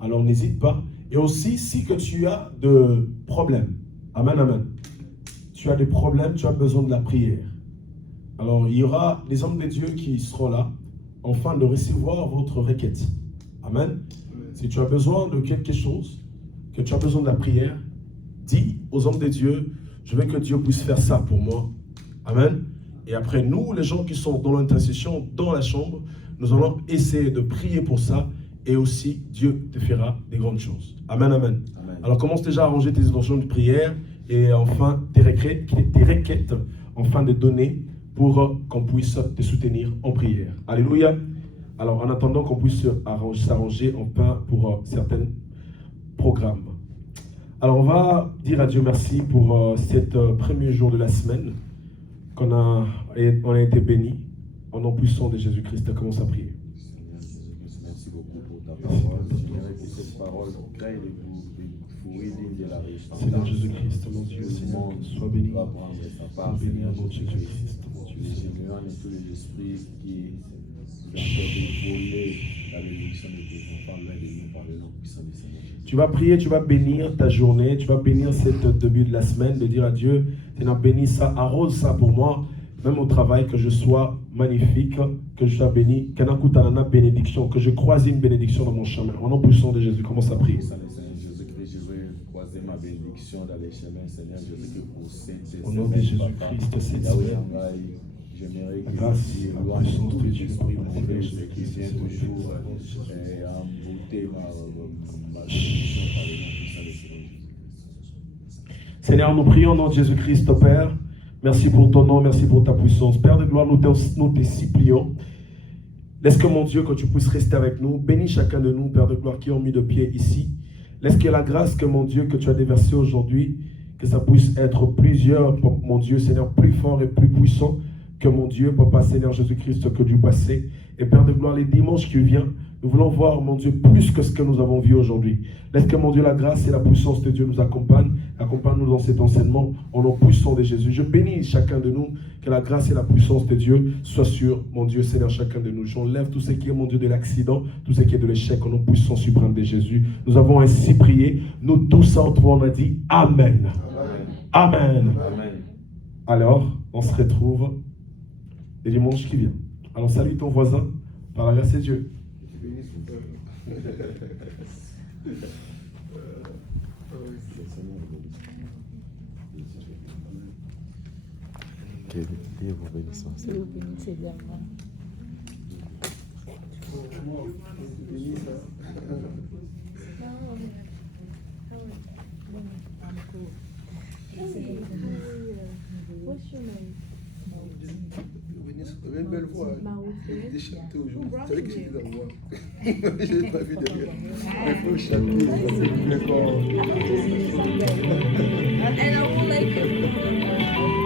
Alors n'hésite pas. Et aussi, si que tu as de problèmes, amen, amen. Tu as des problèmes, tu as besoin de la prière. Alors il y aura des hommes de Dieu qui seront là, afin de recevoir votre requête. Amen. Si tu as besoin de quelque chose, que tu as besoin de la prière, dis aux hommes de Dieu, je veux que Dieu puisse faire ça pour moi. Amen. Et après, nous, les gens qui sont dans l'intercession, dans la chambre, nous allons essayer de prier pour ça. Et aussi, Dieu te fera des grandes choses. Amen, amen. Amen. Alors, commence déjà à arranger tes intentions de prière et enfin tes requêtes enfin de donner pour qu'on puisse te soutenir en prière. Alléluia. Alors en attendant qu'on puisse s'arranger enfin pour certains programmes. Alors on va dire à Dieu merci pour cet premier jour de la semaine qu'on a été bénis. Au nom puissant de Jésus-Christ, commence à prier. Merci beaucoup pour ta parole. J'aimerais que cette parole crée des fruits dignes de la richesse. Seigneur Jésus-Christ, mon Dieu, Seigneur, sois béni. Va prendre sa part, Sois béni, Seigneur mon Dieu Jésus-Christ. Christ, mon Dieu, Tu es Seigneur. Seigneur de tous les esprits qui ont voler la bénédiction de tes enfants, loin de nous par le nom puissant du Seigneur Jésus. Tu vas prier, tu vas bénir ta journée, tu vas bénir cette début de la semaine, de dire à Dieu, Seigneur, bénis ça, arrose ça pour moi, même au travail, que je sois magnifique, que je sois béni, bénédiction, que je croise une bénédiction dans mon chemin. Au nom puissant de Jésus, commence à prier. Seigneur Jésus-Christ, je veux croiser ma bénédiction dans les chemins, Seigneur Jésus-Christ, pour cette Au nom de Jésus-Christ, cette semaine, j'aimerais que grâce à la puissance de Dieu, qui vient toujours embouter ma bénédiction par le nom puissant de Jésus. Seigneur, nous prions au nom de Jésus-Christ, Père. Merci pour ton nom, merci pour ta puissance. Père de gloire, nous te supplions. Laisse que mon Dieu, que tu puisses rester avec nous. Bénis chacun de nous, Père de gloire, qui ont mis de pied ici. Laisse que la grâce que mon Dieu, que tu as déversée aujourd'hui, que ça puisse être plusieurs, mon Dieu, Seigneur, plus fort et plus puissant que mon Dieu, Papa, Seigneur Jésus-Christ, que du passé. Et Père de gloire, les dimanches qui viennent, nous voulons voir, mon Dieu, plus que ce que nous avons vu aujourd'hui. Laisse que, mon Dieu, la grâce et la puissance de Dieu nous accompagnent. Accompagne-nous dans cet enseignement, au nom puissant de Jésus. Je bénis chacun de nous, que la grâce et la puissance de Dieu soient sur, mon Dieu, Seigneur, chacun de nous. J'enlève tout ce qui est, mon Dieu, de l'accident, tout ce qui est de l'échec, au nom puissant suprême de Jésus. Nous avons ainsi prié. Nous tous entre nous, on a dit Amen. Amen. Amen. Amen. Alors, on se retrouve le dimanche qui vient. Alors, salue ton voisin par la grâce de Dieu. Que Dieu vous bénisse. Dieu bénisse également. What's your name? Vous avez une belle voix. Maouté. J'ai chanté aujourd'hui. Vous savez que j'ai de la voix. Je n'ai pas vu derrière. Il faut chanter. And I will like it.